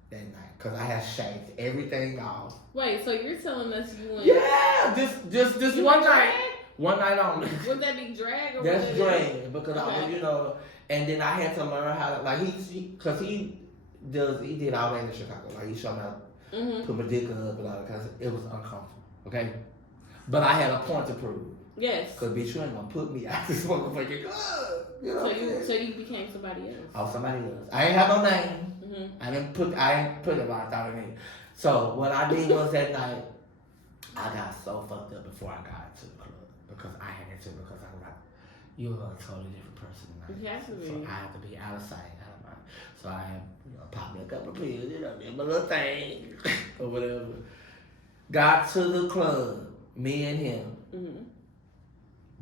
that night. Cause I had shaved everything off. Wait, so you're telling us you went? Yeah, just one night. One night only. Would that be drag or that's drag because I was, and then I had to learn how to he did all that in Chicago. Like he showed me how to put my dick up and all that because it was uncomfortable. Okay, but I had a point to prove. Yes. Cause bitch, you ain't gonna put me out this motherfucking club. So you became somebody else. Oh, somebody else. I ain't have no name. I ain't put it what I thought of me. So what I did was that night, I got so fucked up before I got to the club. Because I had to, because I was like, you're a totally different person tonight. You have to be. So I have to be out of sight, out of mind. So I had, popped me a couple of pills, did my little thing, or whatever. Got to the club, me and him.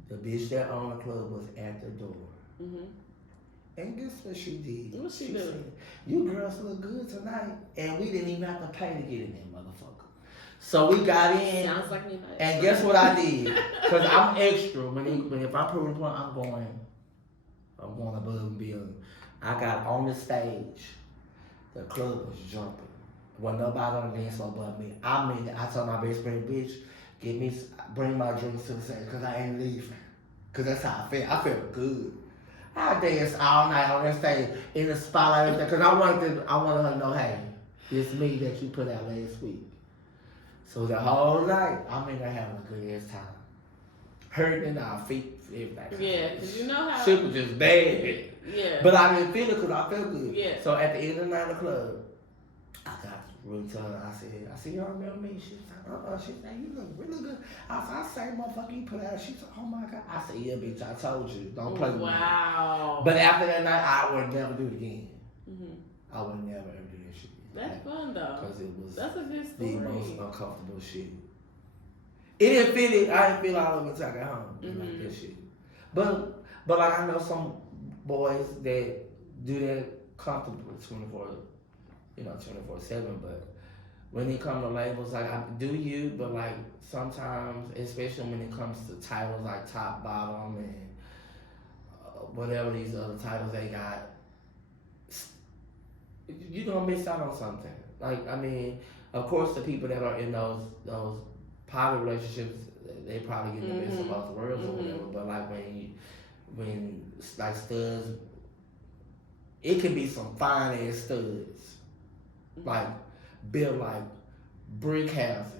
The bitch that owned the club was at the door. And guess what she did? What she did? Said, you girls look good tonight. And we didn't even have to pay to get in there, motherfucker. So we got in. Sounds like me. And guess what I did? Because I'm extra. If I'm proving a point, I'm going above and beyond. I got on the stage. The club was jumping. Wasn't nobody on the dance floor but me. I told my best friend, bitch, bring my drinks to the stage because I ain't leaving. Because that's how I felt. I felt good. I danced all night on that stage in the spotlight because I wanted her to know, hey, it's me that you put out last week. So the whole night, I'm in there having a good ass time. Hurting in our feet, everything. Yeah, because you know how. Shit was just bad. Yeah. But I didn't feel it because I felt good. Yeah. So at the end of the night of the club, I got really tell her, I said, y'all remember me? She was like, she said, you look really good. I said, motherfucker, you put out. She said, oh my God. I said, yeah, bitch, I told you. Don't play with me. Wow. But after that night, I would never do it again. I would never ever do that shit. That's fun though. Because it was That's a good the story. most uncomfortable shit. It didn't feel it. I didn't feel all of it until I got home. Like that shit. But like I know some boys that do that comfortable 24/7. But when it comes to labels, like I do you, but like sometimes, especially when it comes to titles like top, bottom, and whatever these other titles they got, you're gonna miss out on something. Like, I mean, of course, the people that are in those poly relationships, they probably get the best of both worlds or whatever. But like when like studs, it can be some fine ass studs, like built like brick houses.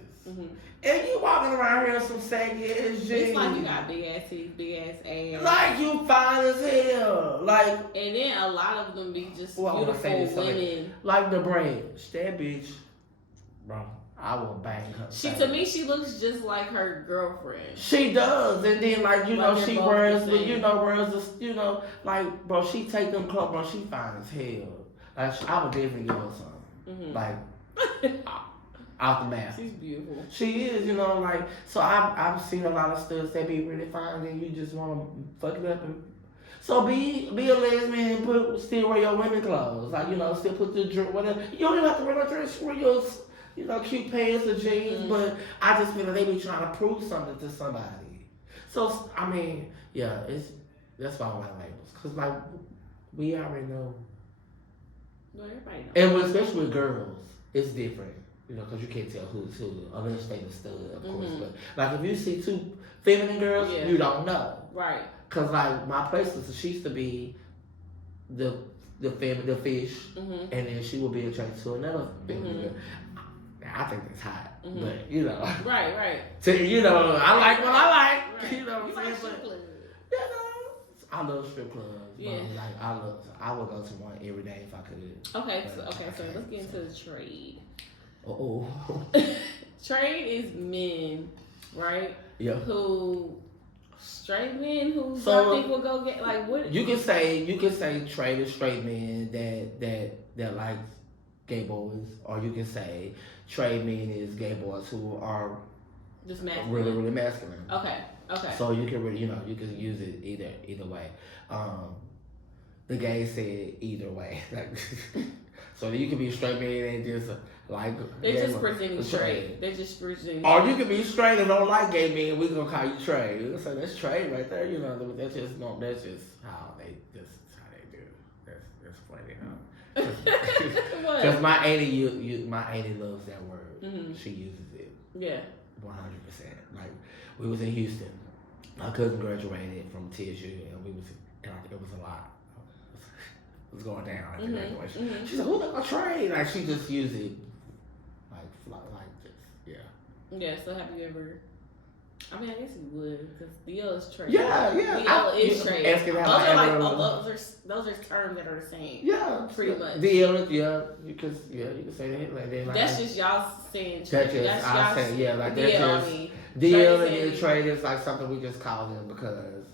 And you walking around here in some saggy ass jeans. It's like you got big ass titties, big ass ass. Like you fine as hell. Like, and then a lot of them be just beautiful women. Like the branch. That bitch, bro, I will bang her. To me, she looks just like her girlfriend. She does. And then like, she wears like, bro, she take them clothes, bro, she fine as hell. Like, I would definitely give her some. Like, out the mouth. She's beautiful. She is, like, so I've seen a lot of studs that be really fine, and you just want to fuck it up. And so be a lesbian and still wear your women clothes. Like, still put the dress, whatever. You don't even have to wear no dress, wear your, cute pants or jeans, but I just feel like they be trying to prove something to somebody. So, I mean, yeah, that's why I like labels. Because, like, we already know. Well, everybody knows. And especially with girls, it's different. Because you can't tell who's who, unless they the stud, of course. But, like, if you see two feminine girls, you don't know. Right. Because, like, my playlist, she used to be the fish, and then she would be attracted to another feminine girl. I think that's hot, but, Right. So, I like what I like. Right. You know what I'm saying? Strip clubs. I love strip clubs. Yeah. Like, I would go to one every day if I could. Okay, so let's get into the trade. Oh. Trade is men, right? Yeah. Who straight men who I think will go get like what? You can say trade is straight men that like gay boys, or you can say trade men is gay boys who are just masculine. really, really masculine. Okay. So you can really, you can use it either way. The gay said either way. Like, so you can be straight man and just like they're just presenting trade. They're just presenting. Or you can be straight and don't like gay men. We're gonna call you trade. So that's trade right there. That's just how they do. That's funny, huh? Because my auntie loves that word. She uses it. Yeah. 100%. Like, we was in Houston. My cousin graduated from TSU, and it was a lot. It was going down at the graduation. She said, "Who's gonna trade?" Like, she just used it, like this. Yeah. Yeah. So have you ever? I mean, I guess you would, because DL is trade. Yeah. DL is trade. Asking how those are terms that are the same. Yeah, pretty much. DL, you can say that like that. That's just y'all saying trade. That's y'all saying, yeah, like that's DL. just DL and trade is like something we just call them because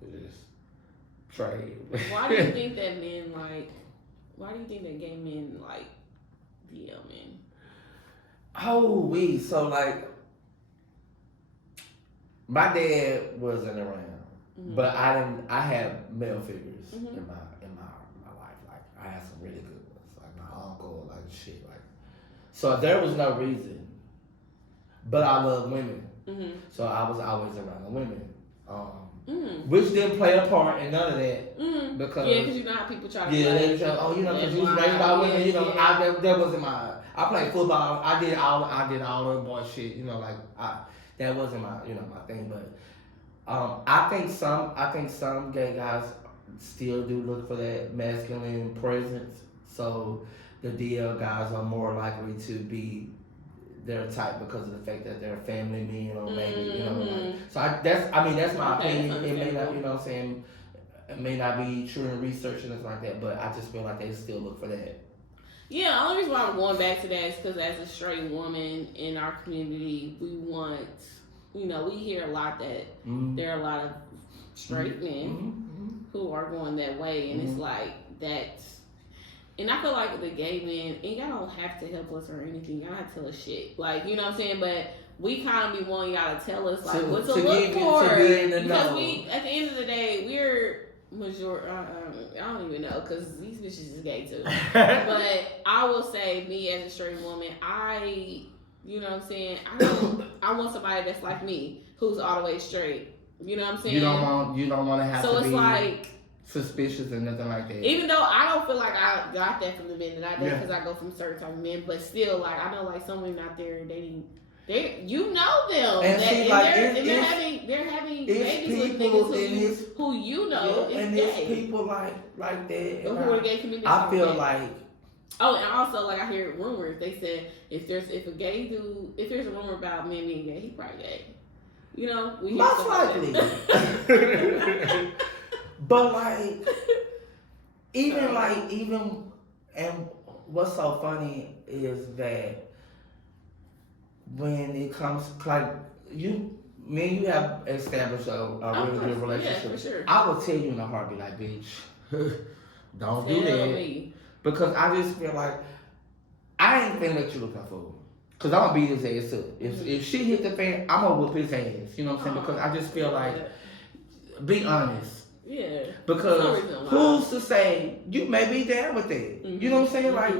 we just trade. Why do you think that men like? Why do you think that gay men like DL men? So like. My dad wasn't around, but I had male figures in my life. Like, I had some really good ones, like my uncle, like shit, like. So there was no reason, but I love women, so I was always around the women, which didn't play a part in none of that because because you know how people try to they try, because you was raised by women, that wasn't my. I played football. I did all the boy shit, that wasn't my, my thing, but I think some gay guys still do look for that masculine presence. So the DL guys are more likely to be their type because of the fact that they're family men or maybe so that's my opinion. It may not, what I'm saying, it may not be true in research and things like that, but I just feel like they still look for that. Yeah, the only reason why I'm going back to that is because as a straight woman in our community, we want, we hear a lot that there are a lot of straight men who are going that way, and it's like And I feel like the gay men, and y'all don't have to help us or anything. Y'all don't have to tell us shit. Like, you know what I'm saying? But we kind of be wanting y'all to tell us, like, what to look for. Because we, at the end of the day, we're I don't even know, because these bitches is gay too. But I will say, me as a straight woman, you know what I'm saying? I want somebody that's like me, who's all the way straight. You know what I'm saying? You don't want to have to be. So it's like suspicious or nothing like that. Even though I don't feel like I got that from the men that I date, because I go from certain type of men, but still, like, I know, like, some women out there dating, you know them, and they're having babies with niggas who you know is and gay. it's people like that. Who are gay community. I feel like. Oh, and also, like, I hear rumors. They said if there's a rumor about men being gay, he probably gay. You know, we hear most likely. But like, even, and what's so funny is that when it comes, like, you have established a really good relationship. Yeah, for sure. I will tell you in a heartbeat, like, bitch, don't do that. Me. Because I just feel like, I ain't finna let you look at fool. Cause I'm gonna beat his ass up. If she hit the fan, I'm gonna whoop his ass. You know what I'm saying? Because I just feel like, be honest. Yeah. Because who's to say you may be down with that? Mm-hmm. You know what I'm saying? Like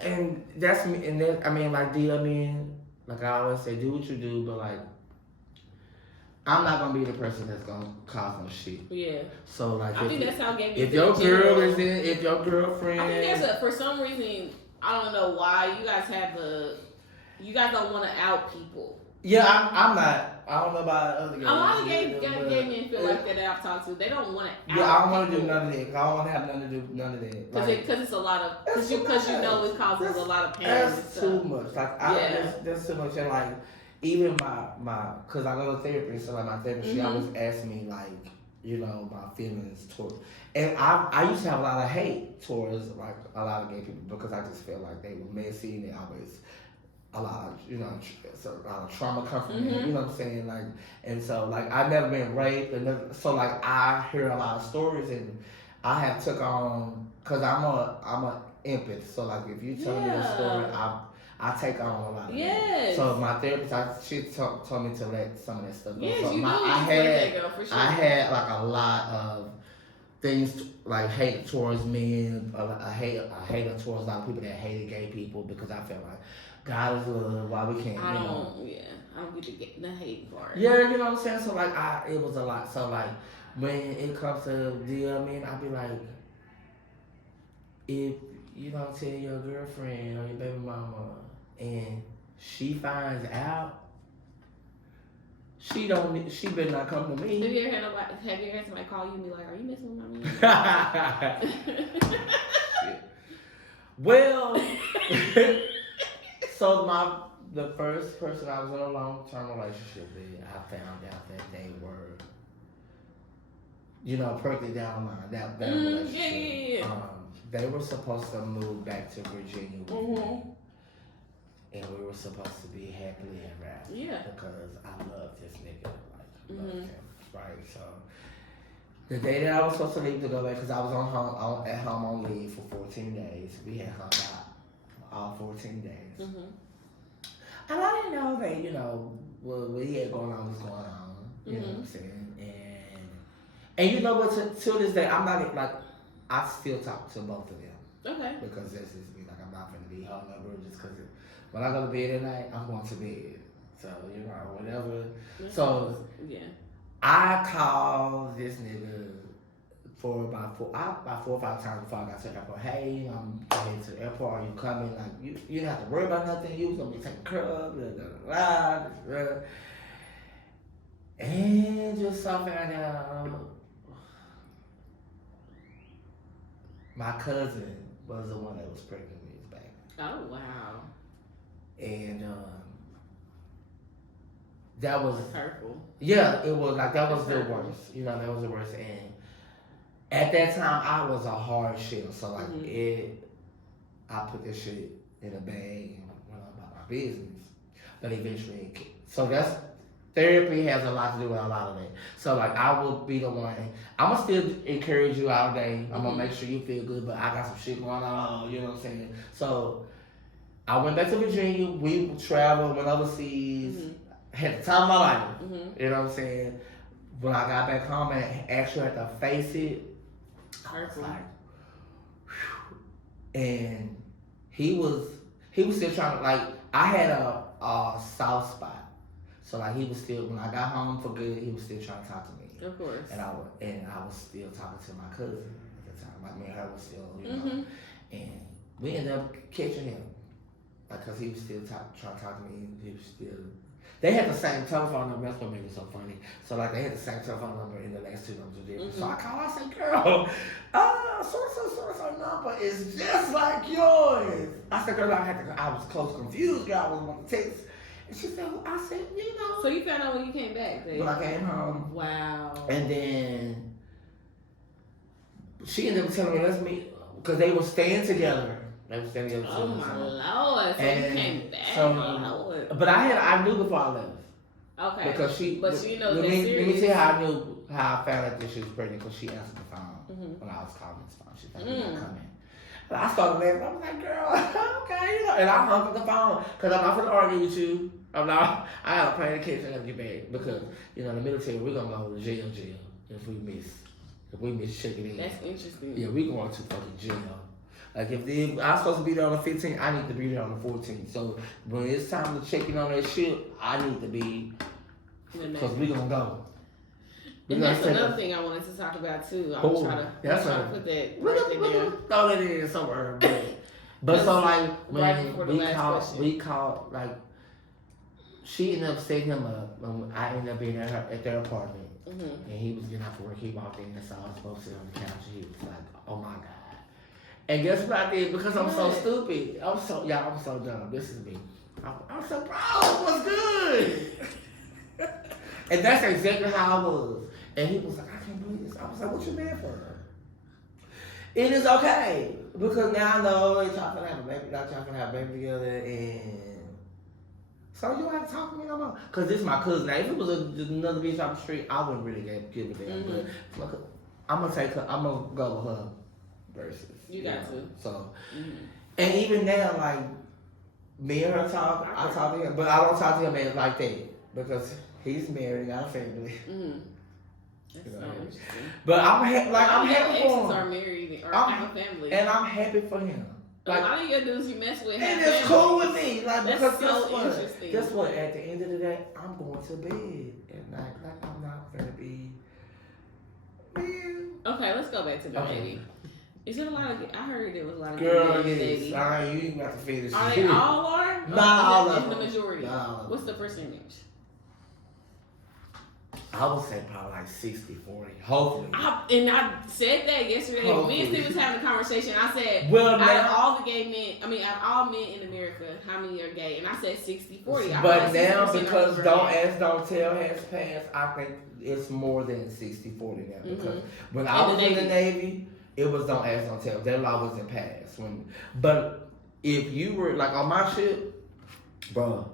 and that's me. And then I mean, like like I always say, do what you do, but like I'm not gonna be the person that's gonna cause no shit. Yeah. So like, I think that's how gay if your girl is in, if your girlfriend, I think there's for some reason, I don't know why you guys don't want to out people. Yeah, I'm not. I don't know about other guys. A lot of gay men feel like that I've talked to. They don't want to. Yeah, I don't want to do none of that. I don't want to have nothing to do with none of that. Because it's a lot of. Because you know it causes a lot of pain. That's too much. Like that's too much. And like even my because I go to therapy, so like my therapist, she always asks me like, you know, my feelings towards. And I used to have a lot of hate towards like a lot of gay people because I just felt like they were messy and they always. A lot of, you know, a lot of trauma come from me, you know what I'm saying? Like, and so, like, I've never been raped, so, like, I hear a lot of stories, and I have took on, because I'm a empath, so, like, if you tell me a story, I take on a lot of it. So, my therapist, she told me to let some of that stuff go. Yes, so you I had, like, a lot of things, like, hate towards men, a hate towards a lot of people that hated gay people, because I felt like, God is love, why we can't, I don't get the hate part. Yeah, you know what I'm saying? So, like, it was a lot. So, like, when it comes to DMing, I'd be like, if you don't tell your girlfriend or your baby mama and she finds out, she better not come to me. Have you ever had somebody call you and be like, are you messing with my man? Well... So the first person I was in a long-term relationship with, I found out that they were, you know, perfectly down the line. That relationship. Yeah. They were supposed to move back to Virginia with me, and we were supposed to be happily ever after. Yeah. Because I loved this nigga, like loved him, right? So the day that I was supposed to leave to go back, because I was at home on leave for 14 days. We had hung out all 14 days. And I didn't know that, you know, what he had going on was going on. You know what I'm saying? And you know what, to this day, I'm not, like, I still talk to both of them. Okay. Because that's just me, like, I'm not going to be hungover just because when I go to bed at night, I'm going to bed. So, you know, whatever. So, yeah. I called this nigga for about 4 or 5 times before I got to the airport. Hey, I'm heading to the airport. Are you coming? Like, you don't have to worry about nothing. You was gonna be taken care of. Blah, blah, blah, blah. And just so found out, my cousin was the one that was pregnant with his baby. Oh wow. And that was hurtful. Yeah, it was like that was the worst. You know, that was the worst. And at that time, I was a hard shitter, so like I put this shit in a bag and went on about my business. But eventually, so that's therapy has a lot to do with a lot of that. So like I will be the one. I'm gonna still encourage you all day. I'm gonna make sure you feel good, but I got some shit going on. You know what I'm saying? So I went back to Virginia. We traveled, went overseas. Had the time of my life. You know what I'm saying? When I got back home and actually had to face it, I was like, whew. And he was still trying to, like, I had a soft spot. So like he was still, when I got home for good, he was still trying to talk to me. Of course. And I was still talking to my cousin at the time. Like me and her was still, you know. And we ended up catching him. Like, cause he was still trying to talk to me. He was still. They had the same telephone number. That's what made it so funny. So like they had the same telephone number, and the last two numbers were different. So I called. I said, "Girl, so number is just like yours." I said, "Girl, I was close confused. Girl, I was on the text." And she said, well, "I said, you know." So you found out when you came back, babe? When I came home. Wow. And then she ended up telling me, "Let's meet," because they were staying together. They were staying together. Oh my Lord! So you came back. But I knew before I left. Okay. Because she. But you know let that's serious. me tell you how I found out that she was pregnant, because she answered the phone when I was calling this phone. She thought, "You're not coming." But I started laughing. I was like, "Girl, okay," you know. And I hung up the phone because I'm not gonna argue with you. I got a plan to catch and get back, because you know in the military we're gonna go to jail if we miss checking in. That's interesting. Yeah, we going to fucking jail. Like if I'm supposed to be there on the 15th, I need to be there on the 14th. So when it's time to check in on that ship, I need to be, because we gonna go. And that's another thing I wanted to talk about too. I'm trying to put that right there. Throw that in somewhere. But so like when we called like, she ended up setting him up when I ended up being at their apartment, and he was getting out for work. He walked in and saw us both sitting on the couch. And he was like, "Oh my God." And guess what I did? Because I'm so stupid. I'm so dumb. This is me. I'm so, bro, what's good? And that's exactly how I was. And he was like, "I can't believe this." I was like, "What you mad for?" It is okay. Because now I know they're trying to have a baby, not trying to have a baby together, and so you don't have to talk to me no more. Because this is my cousin. Now, if it was another bitch off the street, I wouldn't really give a damn. But I'm going to go with her versus. You got to. So, and even now, like, me and her talk, I talk to him, but I don't talk to him as like that, because he's married, got a family. That's so interesting. But I'm happy for him. Exes are married or have a family, and I'm happy for him. Like, a lot of your dudes you mess with, and it's cool with me. Like, that's because so interesting. Guess what? At the end of the day, I'm going to bed at night. Like, I'm not gonna be. Man. Okay, let's go back to the baby. Is it a lot of? I heard there was a lot of. Girl, yes. All right, you ain't got to finish. Are they all are? Not all of them. The majority. What's the percentage? I would say probably like 60-40. Hopefully. I said that yesterday. Hopefully. Me and Steve was having a conversation. I said, well, out of all the gay men, out of all men in America, how many are gay? And I said 60-40. But now, because Don't Ask, Don't Tell has passed, I think it's more than 60-40 now. Because when I was in the Navy, it was Don't Ask, Don't Tell. That law wasn't passed. But if you were, like on my ship, bro,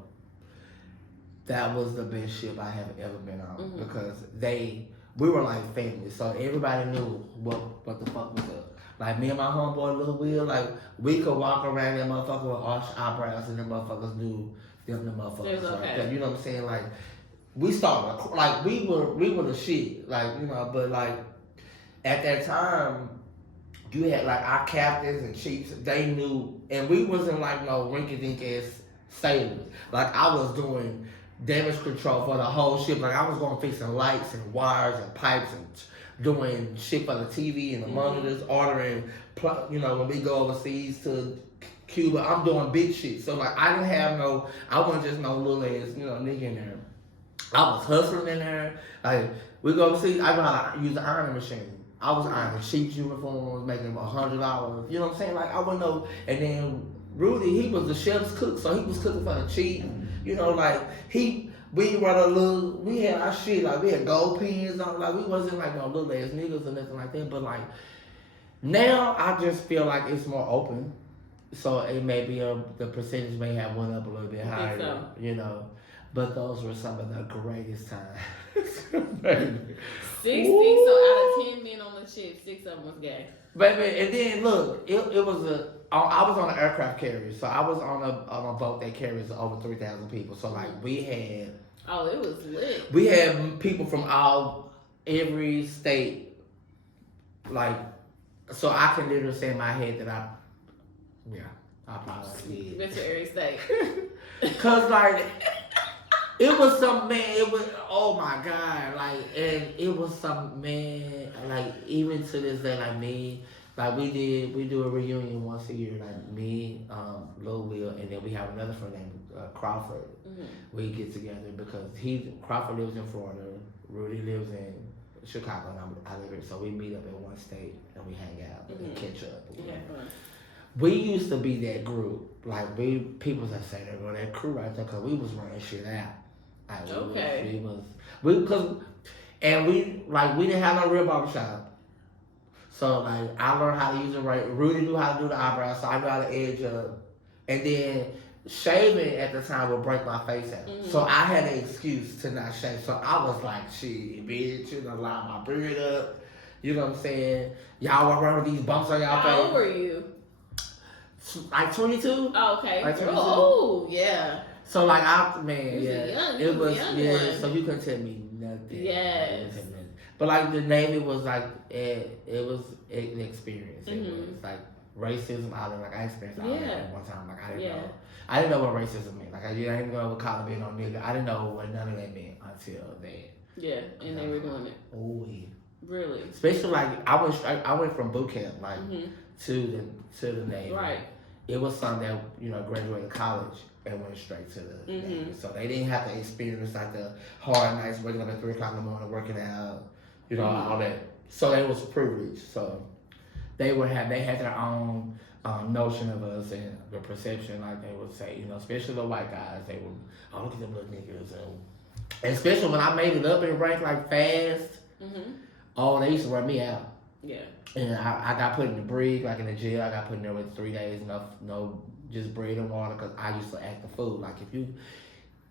that was the best ship I have ever been on, because we were like family, so everybody knew what the fuck was up. Like me and my homeboy Lil Will, like we could walk around that motherfucker with arched eyebrows, and them motherfuckers knew them motherfuckers. Okay. Right? You know what I'm saying? Like we started, like we were the shit, like you know. But like at that time, you had like our captains and chiefs. They knew, and we wasn't like no rinky-dink ass sailors. Like I was doing damage control for the whole ship. Like I was going fixing lights and wires and pipes and doing shit for the TV and the monitors, ordering, you know, when we go overseas to Cuba, I'm doing big shit. So like I wasn't just no little ass, you know, nigga in there. I was hustling in there. Like we go overseas, I know how to use the ironing machine. I was ironing sheep's uniforms, making $100. You know what I'm saying? Like I wouldn't know. And then Rudy, he was the chef's cook, so he was cooking for the chief. You know, like we had our shit, like we had gold pens on, like we wasn't like no little ass niggas or nothing like that. But like now, I just feel like it's more open, so it may be the percentage may have went up a little bit higher. So. You know, But those were some of the greatest times. 60. So out of 10 men on the ship, 6 of them was gay. Baby, and then look, it was I was on an aircraft carrier, so I was on a boat that carries over 3,000 people. So like we had. Oh, it was lit. We had people from every state, like, so I can literally say in my head that I probably did. Went to Aries state. Cause like, it was some man. It was oh my god, like, and it was some man. Like even to this day, like me. Like we do a reunion once a year, like me, Lil Will, and then we have another friend named Crawford. Mm-hmm. We get together because Crawford lives in Florida, Rudy lives in Chicago, and I live here. So we meet up in one state and we hang out and catch up. We used to be that group, like people that say they're going that crew right there, cause we was running shit out. Like, we didn't have no real barbershop. So like I learned how to use it right. Rudy knew how to do the eyebrows, so I knew how to edge up. And then shaving at the time would break my face out. Mm-hmm. So I had an excuse to not shave. So I was like, shit, bitch, you know, line my beard up. You know what I'm saying? Y'all walk around with these bumps on y'all face. How old were you? Like 22. Oh, okay. Like 22. Oh, yeah. So like Young, it was yeah. So you couldn't tell me nothing. Yes. But like the Navy was like it was an experience. It was like racism. I experienced all that at one time. Like I didn't know what racism meant. Like I didn't know what color being on nigga. I didn't know what none of that meant until then. Yeah, and they were doing it. Oh yeah. Really. Especially like I went from boot camp like to the Navy. Right. It was something that graduated college and went straight to the Navy. So they didn't have to experience like the hard nights waking up at 3 o'clock in the morning working out. All that. So they was privileged. So they had their own notion of us and the perception, like they would say, especially the white guys, they would, oh, look at them little niggas. And especially when I made it up in rank like fast, oh, they used to run me out. Yeah. And I got put in the brig, like in the jail. I got put in there with 3 days, no, just bread and water, because I used to act the fool. Like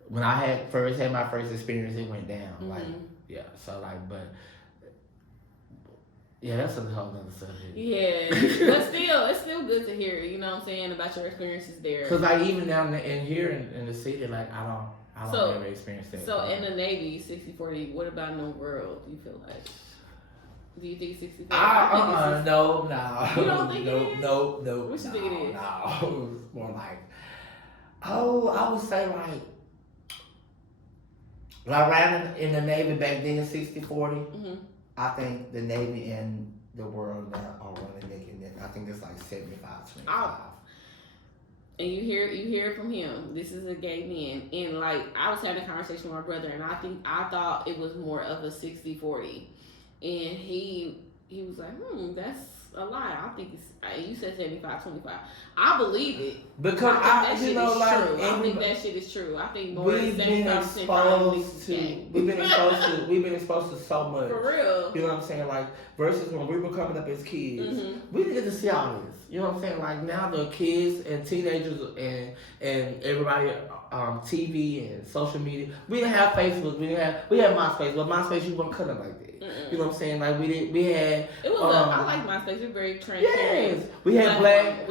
when I had my first experience, it went down. Like, yeah, so like, but. Yeah, that's a whole other subject. Yeah, but still, it's still good to hear, you know what I'm saying, about your experiences there. Because like even down in here in the city, like I don't ever experience that. So in the Navy, 60-40, what about in the world, you feel like? Do you think 60-40? No. You don't think it is? No. What you think it is? No, it's more like, I would say like right in the Navy back then, 60-40. I think the Navy and the world now are running naked. I think it's like 75-25. And you hear it from him. This is a gay man. And like I was having a conversation with my brother, and I thought it was more of a 60-40. And he was like, that's a lie. I think you said 75-25. I believe it. Because I think that shit is true. I think more than 75% we've been exposed to so much. For real. You know what I'm saying? Like versus when we were coming up as kids, we didn't get to see all this. You know what I'm saying? Like now the kids and teenagers and everybody TV and social media. We didn't have Facebook. We had MySpace, but MySpace you weren't cutting like that. You know what I'm saying? Like we had. It was. I like MySpace. We're very transparent. Yes, we had Black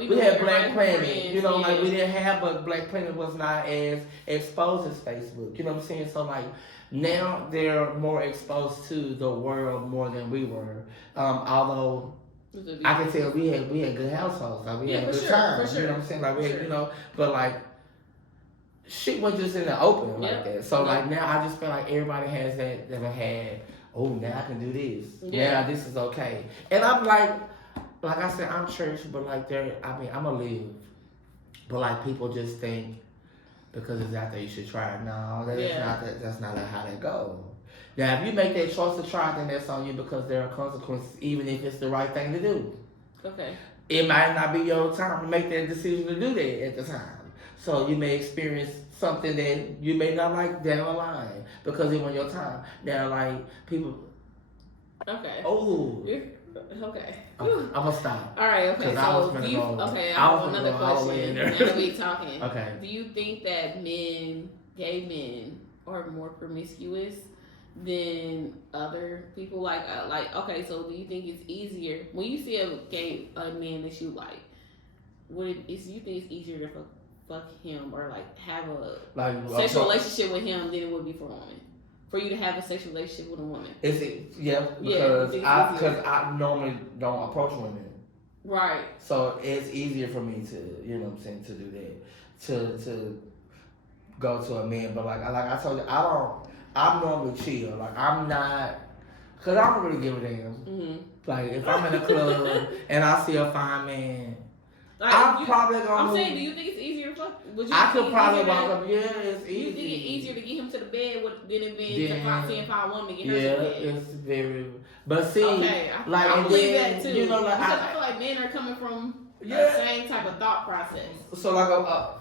Planet. You know, like we didn't have, but Black Planet was not as exposed as Facebook. You know what I'm saying? So like now they're more exposed to the world more than we were. Although. I can tell we had good households. Like we had a good time. Sure. You know what I'm saying? Like we had, but like shit was just in the open like that. So like now I just feel like everybody has that had. Oh, now I can do this. Yeah, now this is okay. And I'm like I said, I'm church, but like I'm a live. But like people just think because it's out there you should try it. No, that's not how that goes. Now, if you make that choice to try, then that's on you because there are consequences, even if it's the right thing to do. Okay. It might not be your time to make that decision to do that at the time. So you may experience something that you may not like down the line because it wasn't your time. Now, like people. Okay. Oh. Okay. I'm gonna stop. All right. Okay. So do you? Okay. I have another question. Now that we talking. Okay. Do you think that gay men, are more promiscuous than other people? Like, okay. So do you think it's easier when you see a man that you like? You think it's easier to fuck him or like have a sexual relationship with him than it would be for a woman? For you to have a sexual relationship with a woman? Because I normally don't approach women. Right. So it's easier for me to, you know what I'm saying, to do that. To go to a man. But like I told you, I'm normally chill. Like I'm not, because I don't really give a damn. Mm-hmm. Like if I'm in a club and I see a fine man, like, probably gonna. I'm saying, do you think it's easier to fuck? I could probably walk up. Yeah, it's easy. You think it's easier to get him to the bed than it being to find woman to get her to the bed? Yeah, it's very. But see, I believe that too. You know, like because I feel like men are coming from the same type of thought process. So like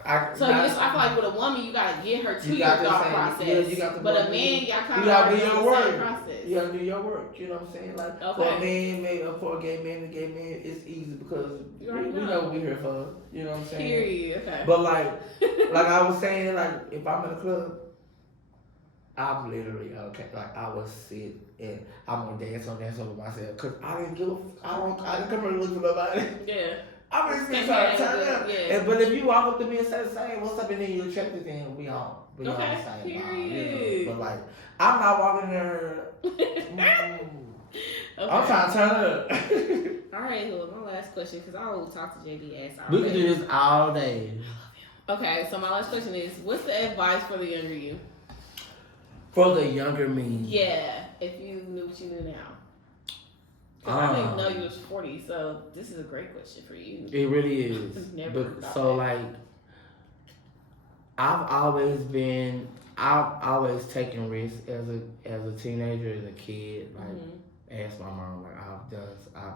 I feel like with a woman you gotta get her to your thought process. Yeah, you got but a man, y'all kind of gotta do your work. Process. You gotta do your work. You know what I'm saying? Like for a man, for a gay man, it's easy because we know what we're here for. You know what I'm saying? Period. Okay. But like I was saying, like if I'm in a club, I'm literally okay. Like I would sit and I'm gonna dance on with myself because I didn't come here to look for nobody. Yeah. I'm just trying to turn up. Yeah. But if you walk up to me and say the same, what's up, and then you attracted, then we on the same. Period. You know? But like, I'm not walking there. I'm trying to turn up. All right, my last question, because I will talk to JD ass all We can do this all day. Okay, so my last question is, what's the advice for the younger you? For the younger me? Yeah, if you knew what you knew now. I didn't know you was 40, so this is a great question for you. It really is. I've always taken risks as a teenager, as a kid. Like, ask my mom, like I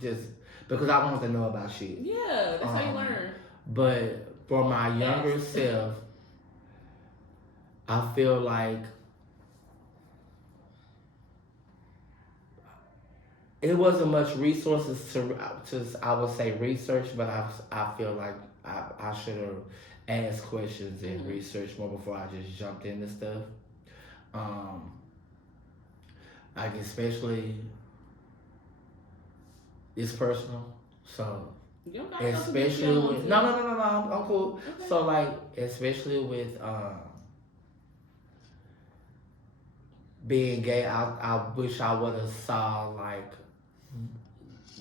just because I wanted to know about shit. Yeah, that's how you learn. But for my younger self, I feel like it wasn't much resources to I would say research, but I feel like I should have asked questions and researched more before I just jumped into stuff. Like especially it's personal, so especially with no, I'm cool. Okay. So like especially with being gay, I wish I would have saw like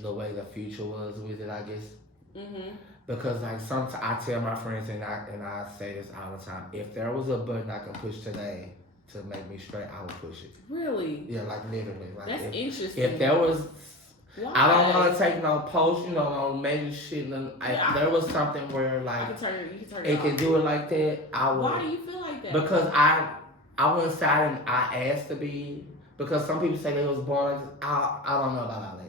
the way the future was with it, I guess. Mm-hmm. Because like sometimes I tell my friends and I say this all the time. If there was a button I could push today to make me straight, I would push it. Really? Yeah, like literally. Like that's interesting. If there was, why? I don't want to take no post, no major shit. If there was something where like it can do it like that, I would. Why do you feel like that? Because I went inside and I asked to be. Because some people say they was born. I don't know about all that.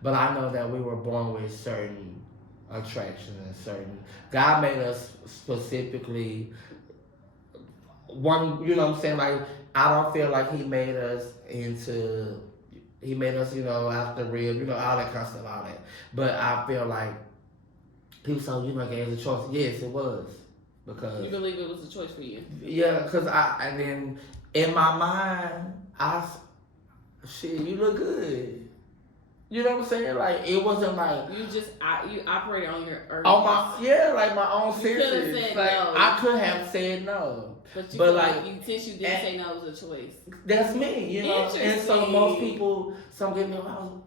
But I know that we were born with certain attractions and certain. God made us specifically one. You know what I'm saying? Like I don't feel like He made us into. He made us, after rib, all that kind of stuff, all that. But I feel like people say, gave us a choice. Yes, it was because you believe it was a choice for you. Yeah, because and then in my mind, you look good. You know what I'm saying? Like it wasn't like you operated on your urge. Like my own senses. Said like no. I could have said no. But since you didn't say no, it was a choice. That's me, And so most people,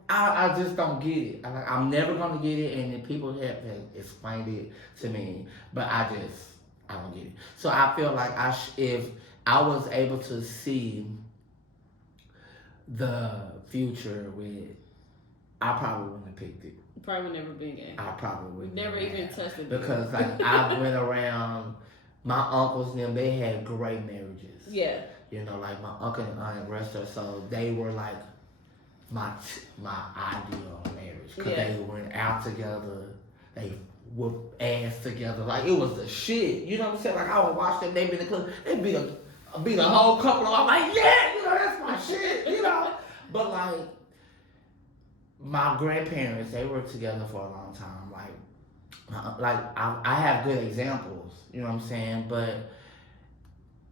I just don't get it. I'm never gonna get it, and then people have explained it to me, but I don't get it. So I feel like if I was able to see the future with. I probably wouldn't have picked it. You probably would never been gay. I probably wouldn't. Never even touched it. Because like I went around, my uncles and them, they had great marriages. Yeah. Like my uncle and aunt Rester, so they were like my ideal marriage. Because they went out together, they whooped ass together. Like it was the shit. You know what I'm saying? Like I would watch them, they be in the club, they be a whole couple. I'm like, yeah, that's my shit, But like, my grandparents, they were together for a long time. I have good examples, you know what I'm saying? But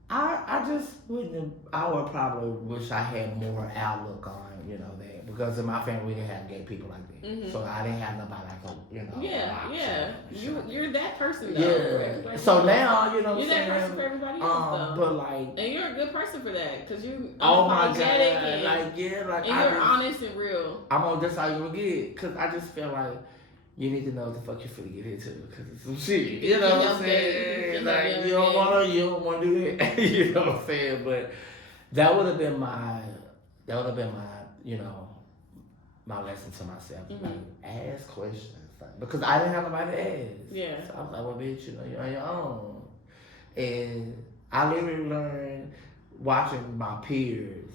I just wouldn't. I would probably wish I had more outlook on, you know, that because in my family we didn't have gay people like that, so I didn't have nobody like that, you know. Yeah. You're that person though. Yeah. So now, you know, you're that person for everybody else though. But like, and you're a good person for that because you. Oh my God! And, and you're honest and real. I'm on this how you gonna get because I just feel like. You need to know what the fuck you're finna get into because it's some shit. You know what I'm saying? Like you don't wanna do that. You know what I'm saying? But that would have been my, you know, my lesson to myself. Like ask questions, like, because I didn't have nobody to ask. Yeah. So I was like, well, bitch, you know, you're on your own. And I literally learned watching my peers,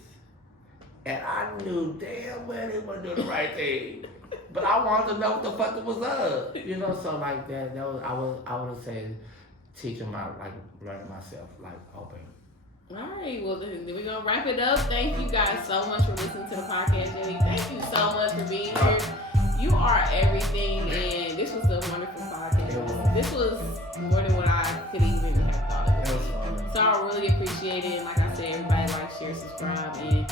and I knew damn well they weren't doing the right thing. But I wanted to know what the fuck it was up, you know. So like that was I would have said teaching learning myself open. All right, well then we're gonna wrap it up. Thank you guys so much for listening to the podcast, Jenny. Thank you so much for being here. You are everything, and this was a wonderful podcast. This was more than what I could even have thought of. So I really appreciate it. And like I said, everybody like, share, subscribe, and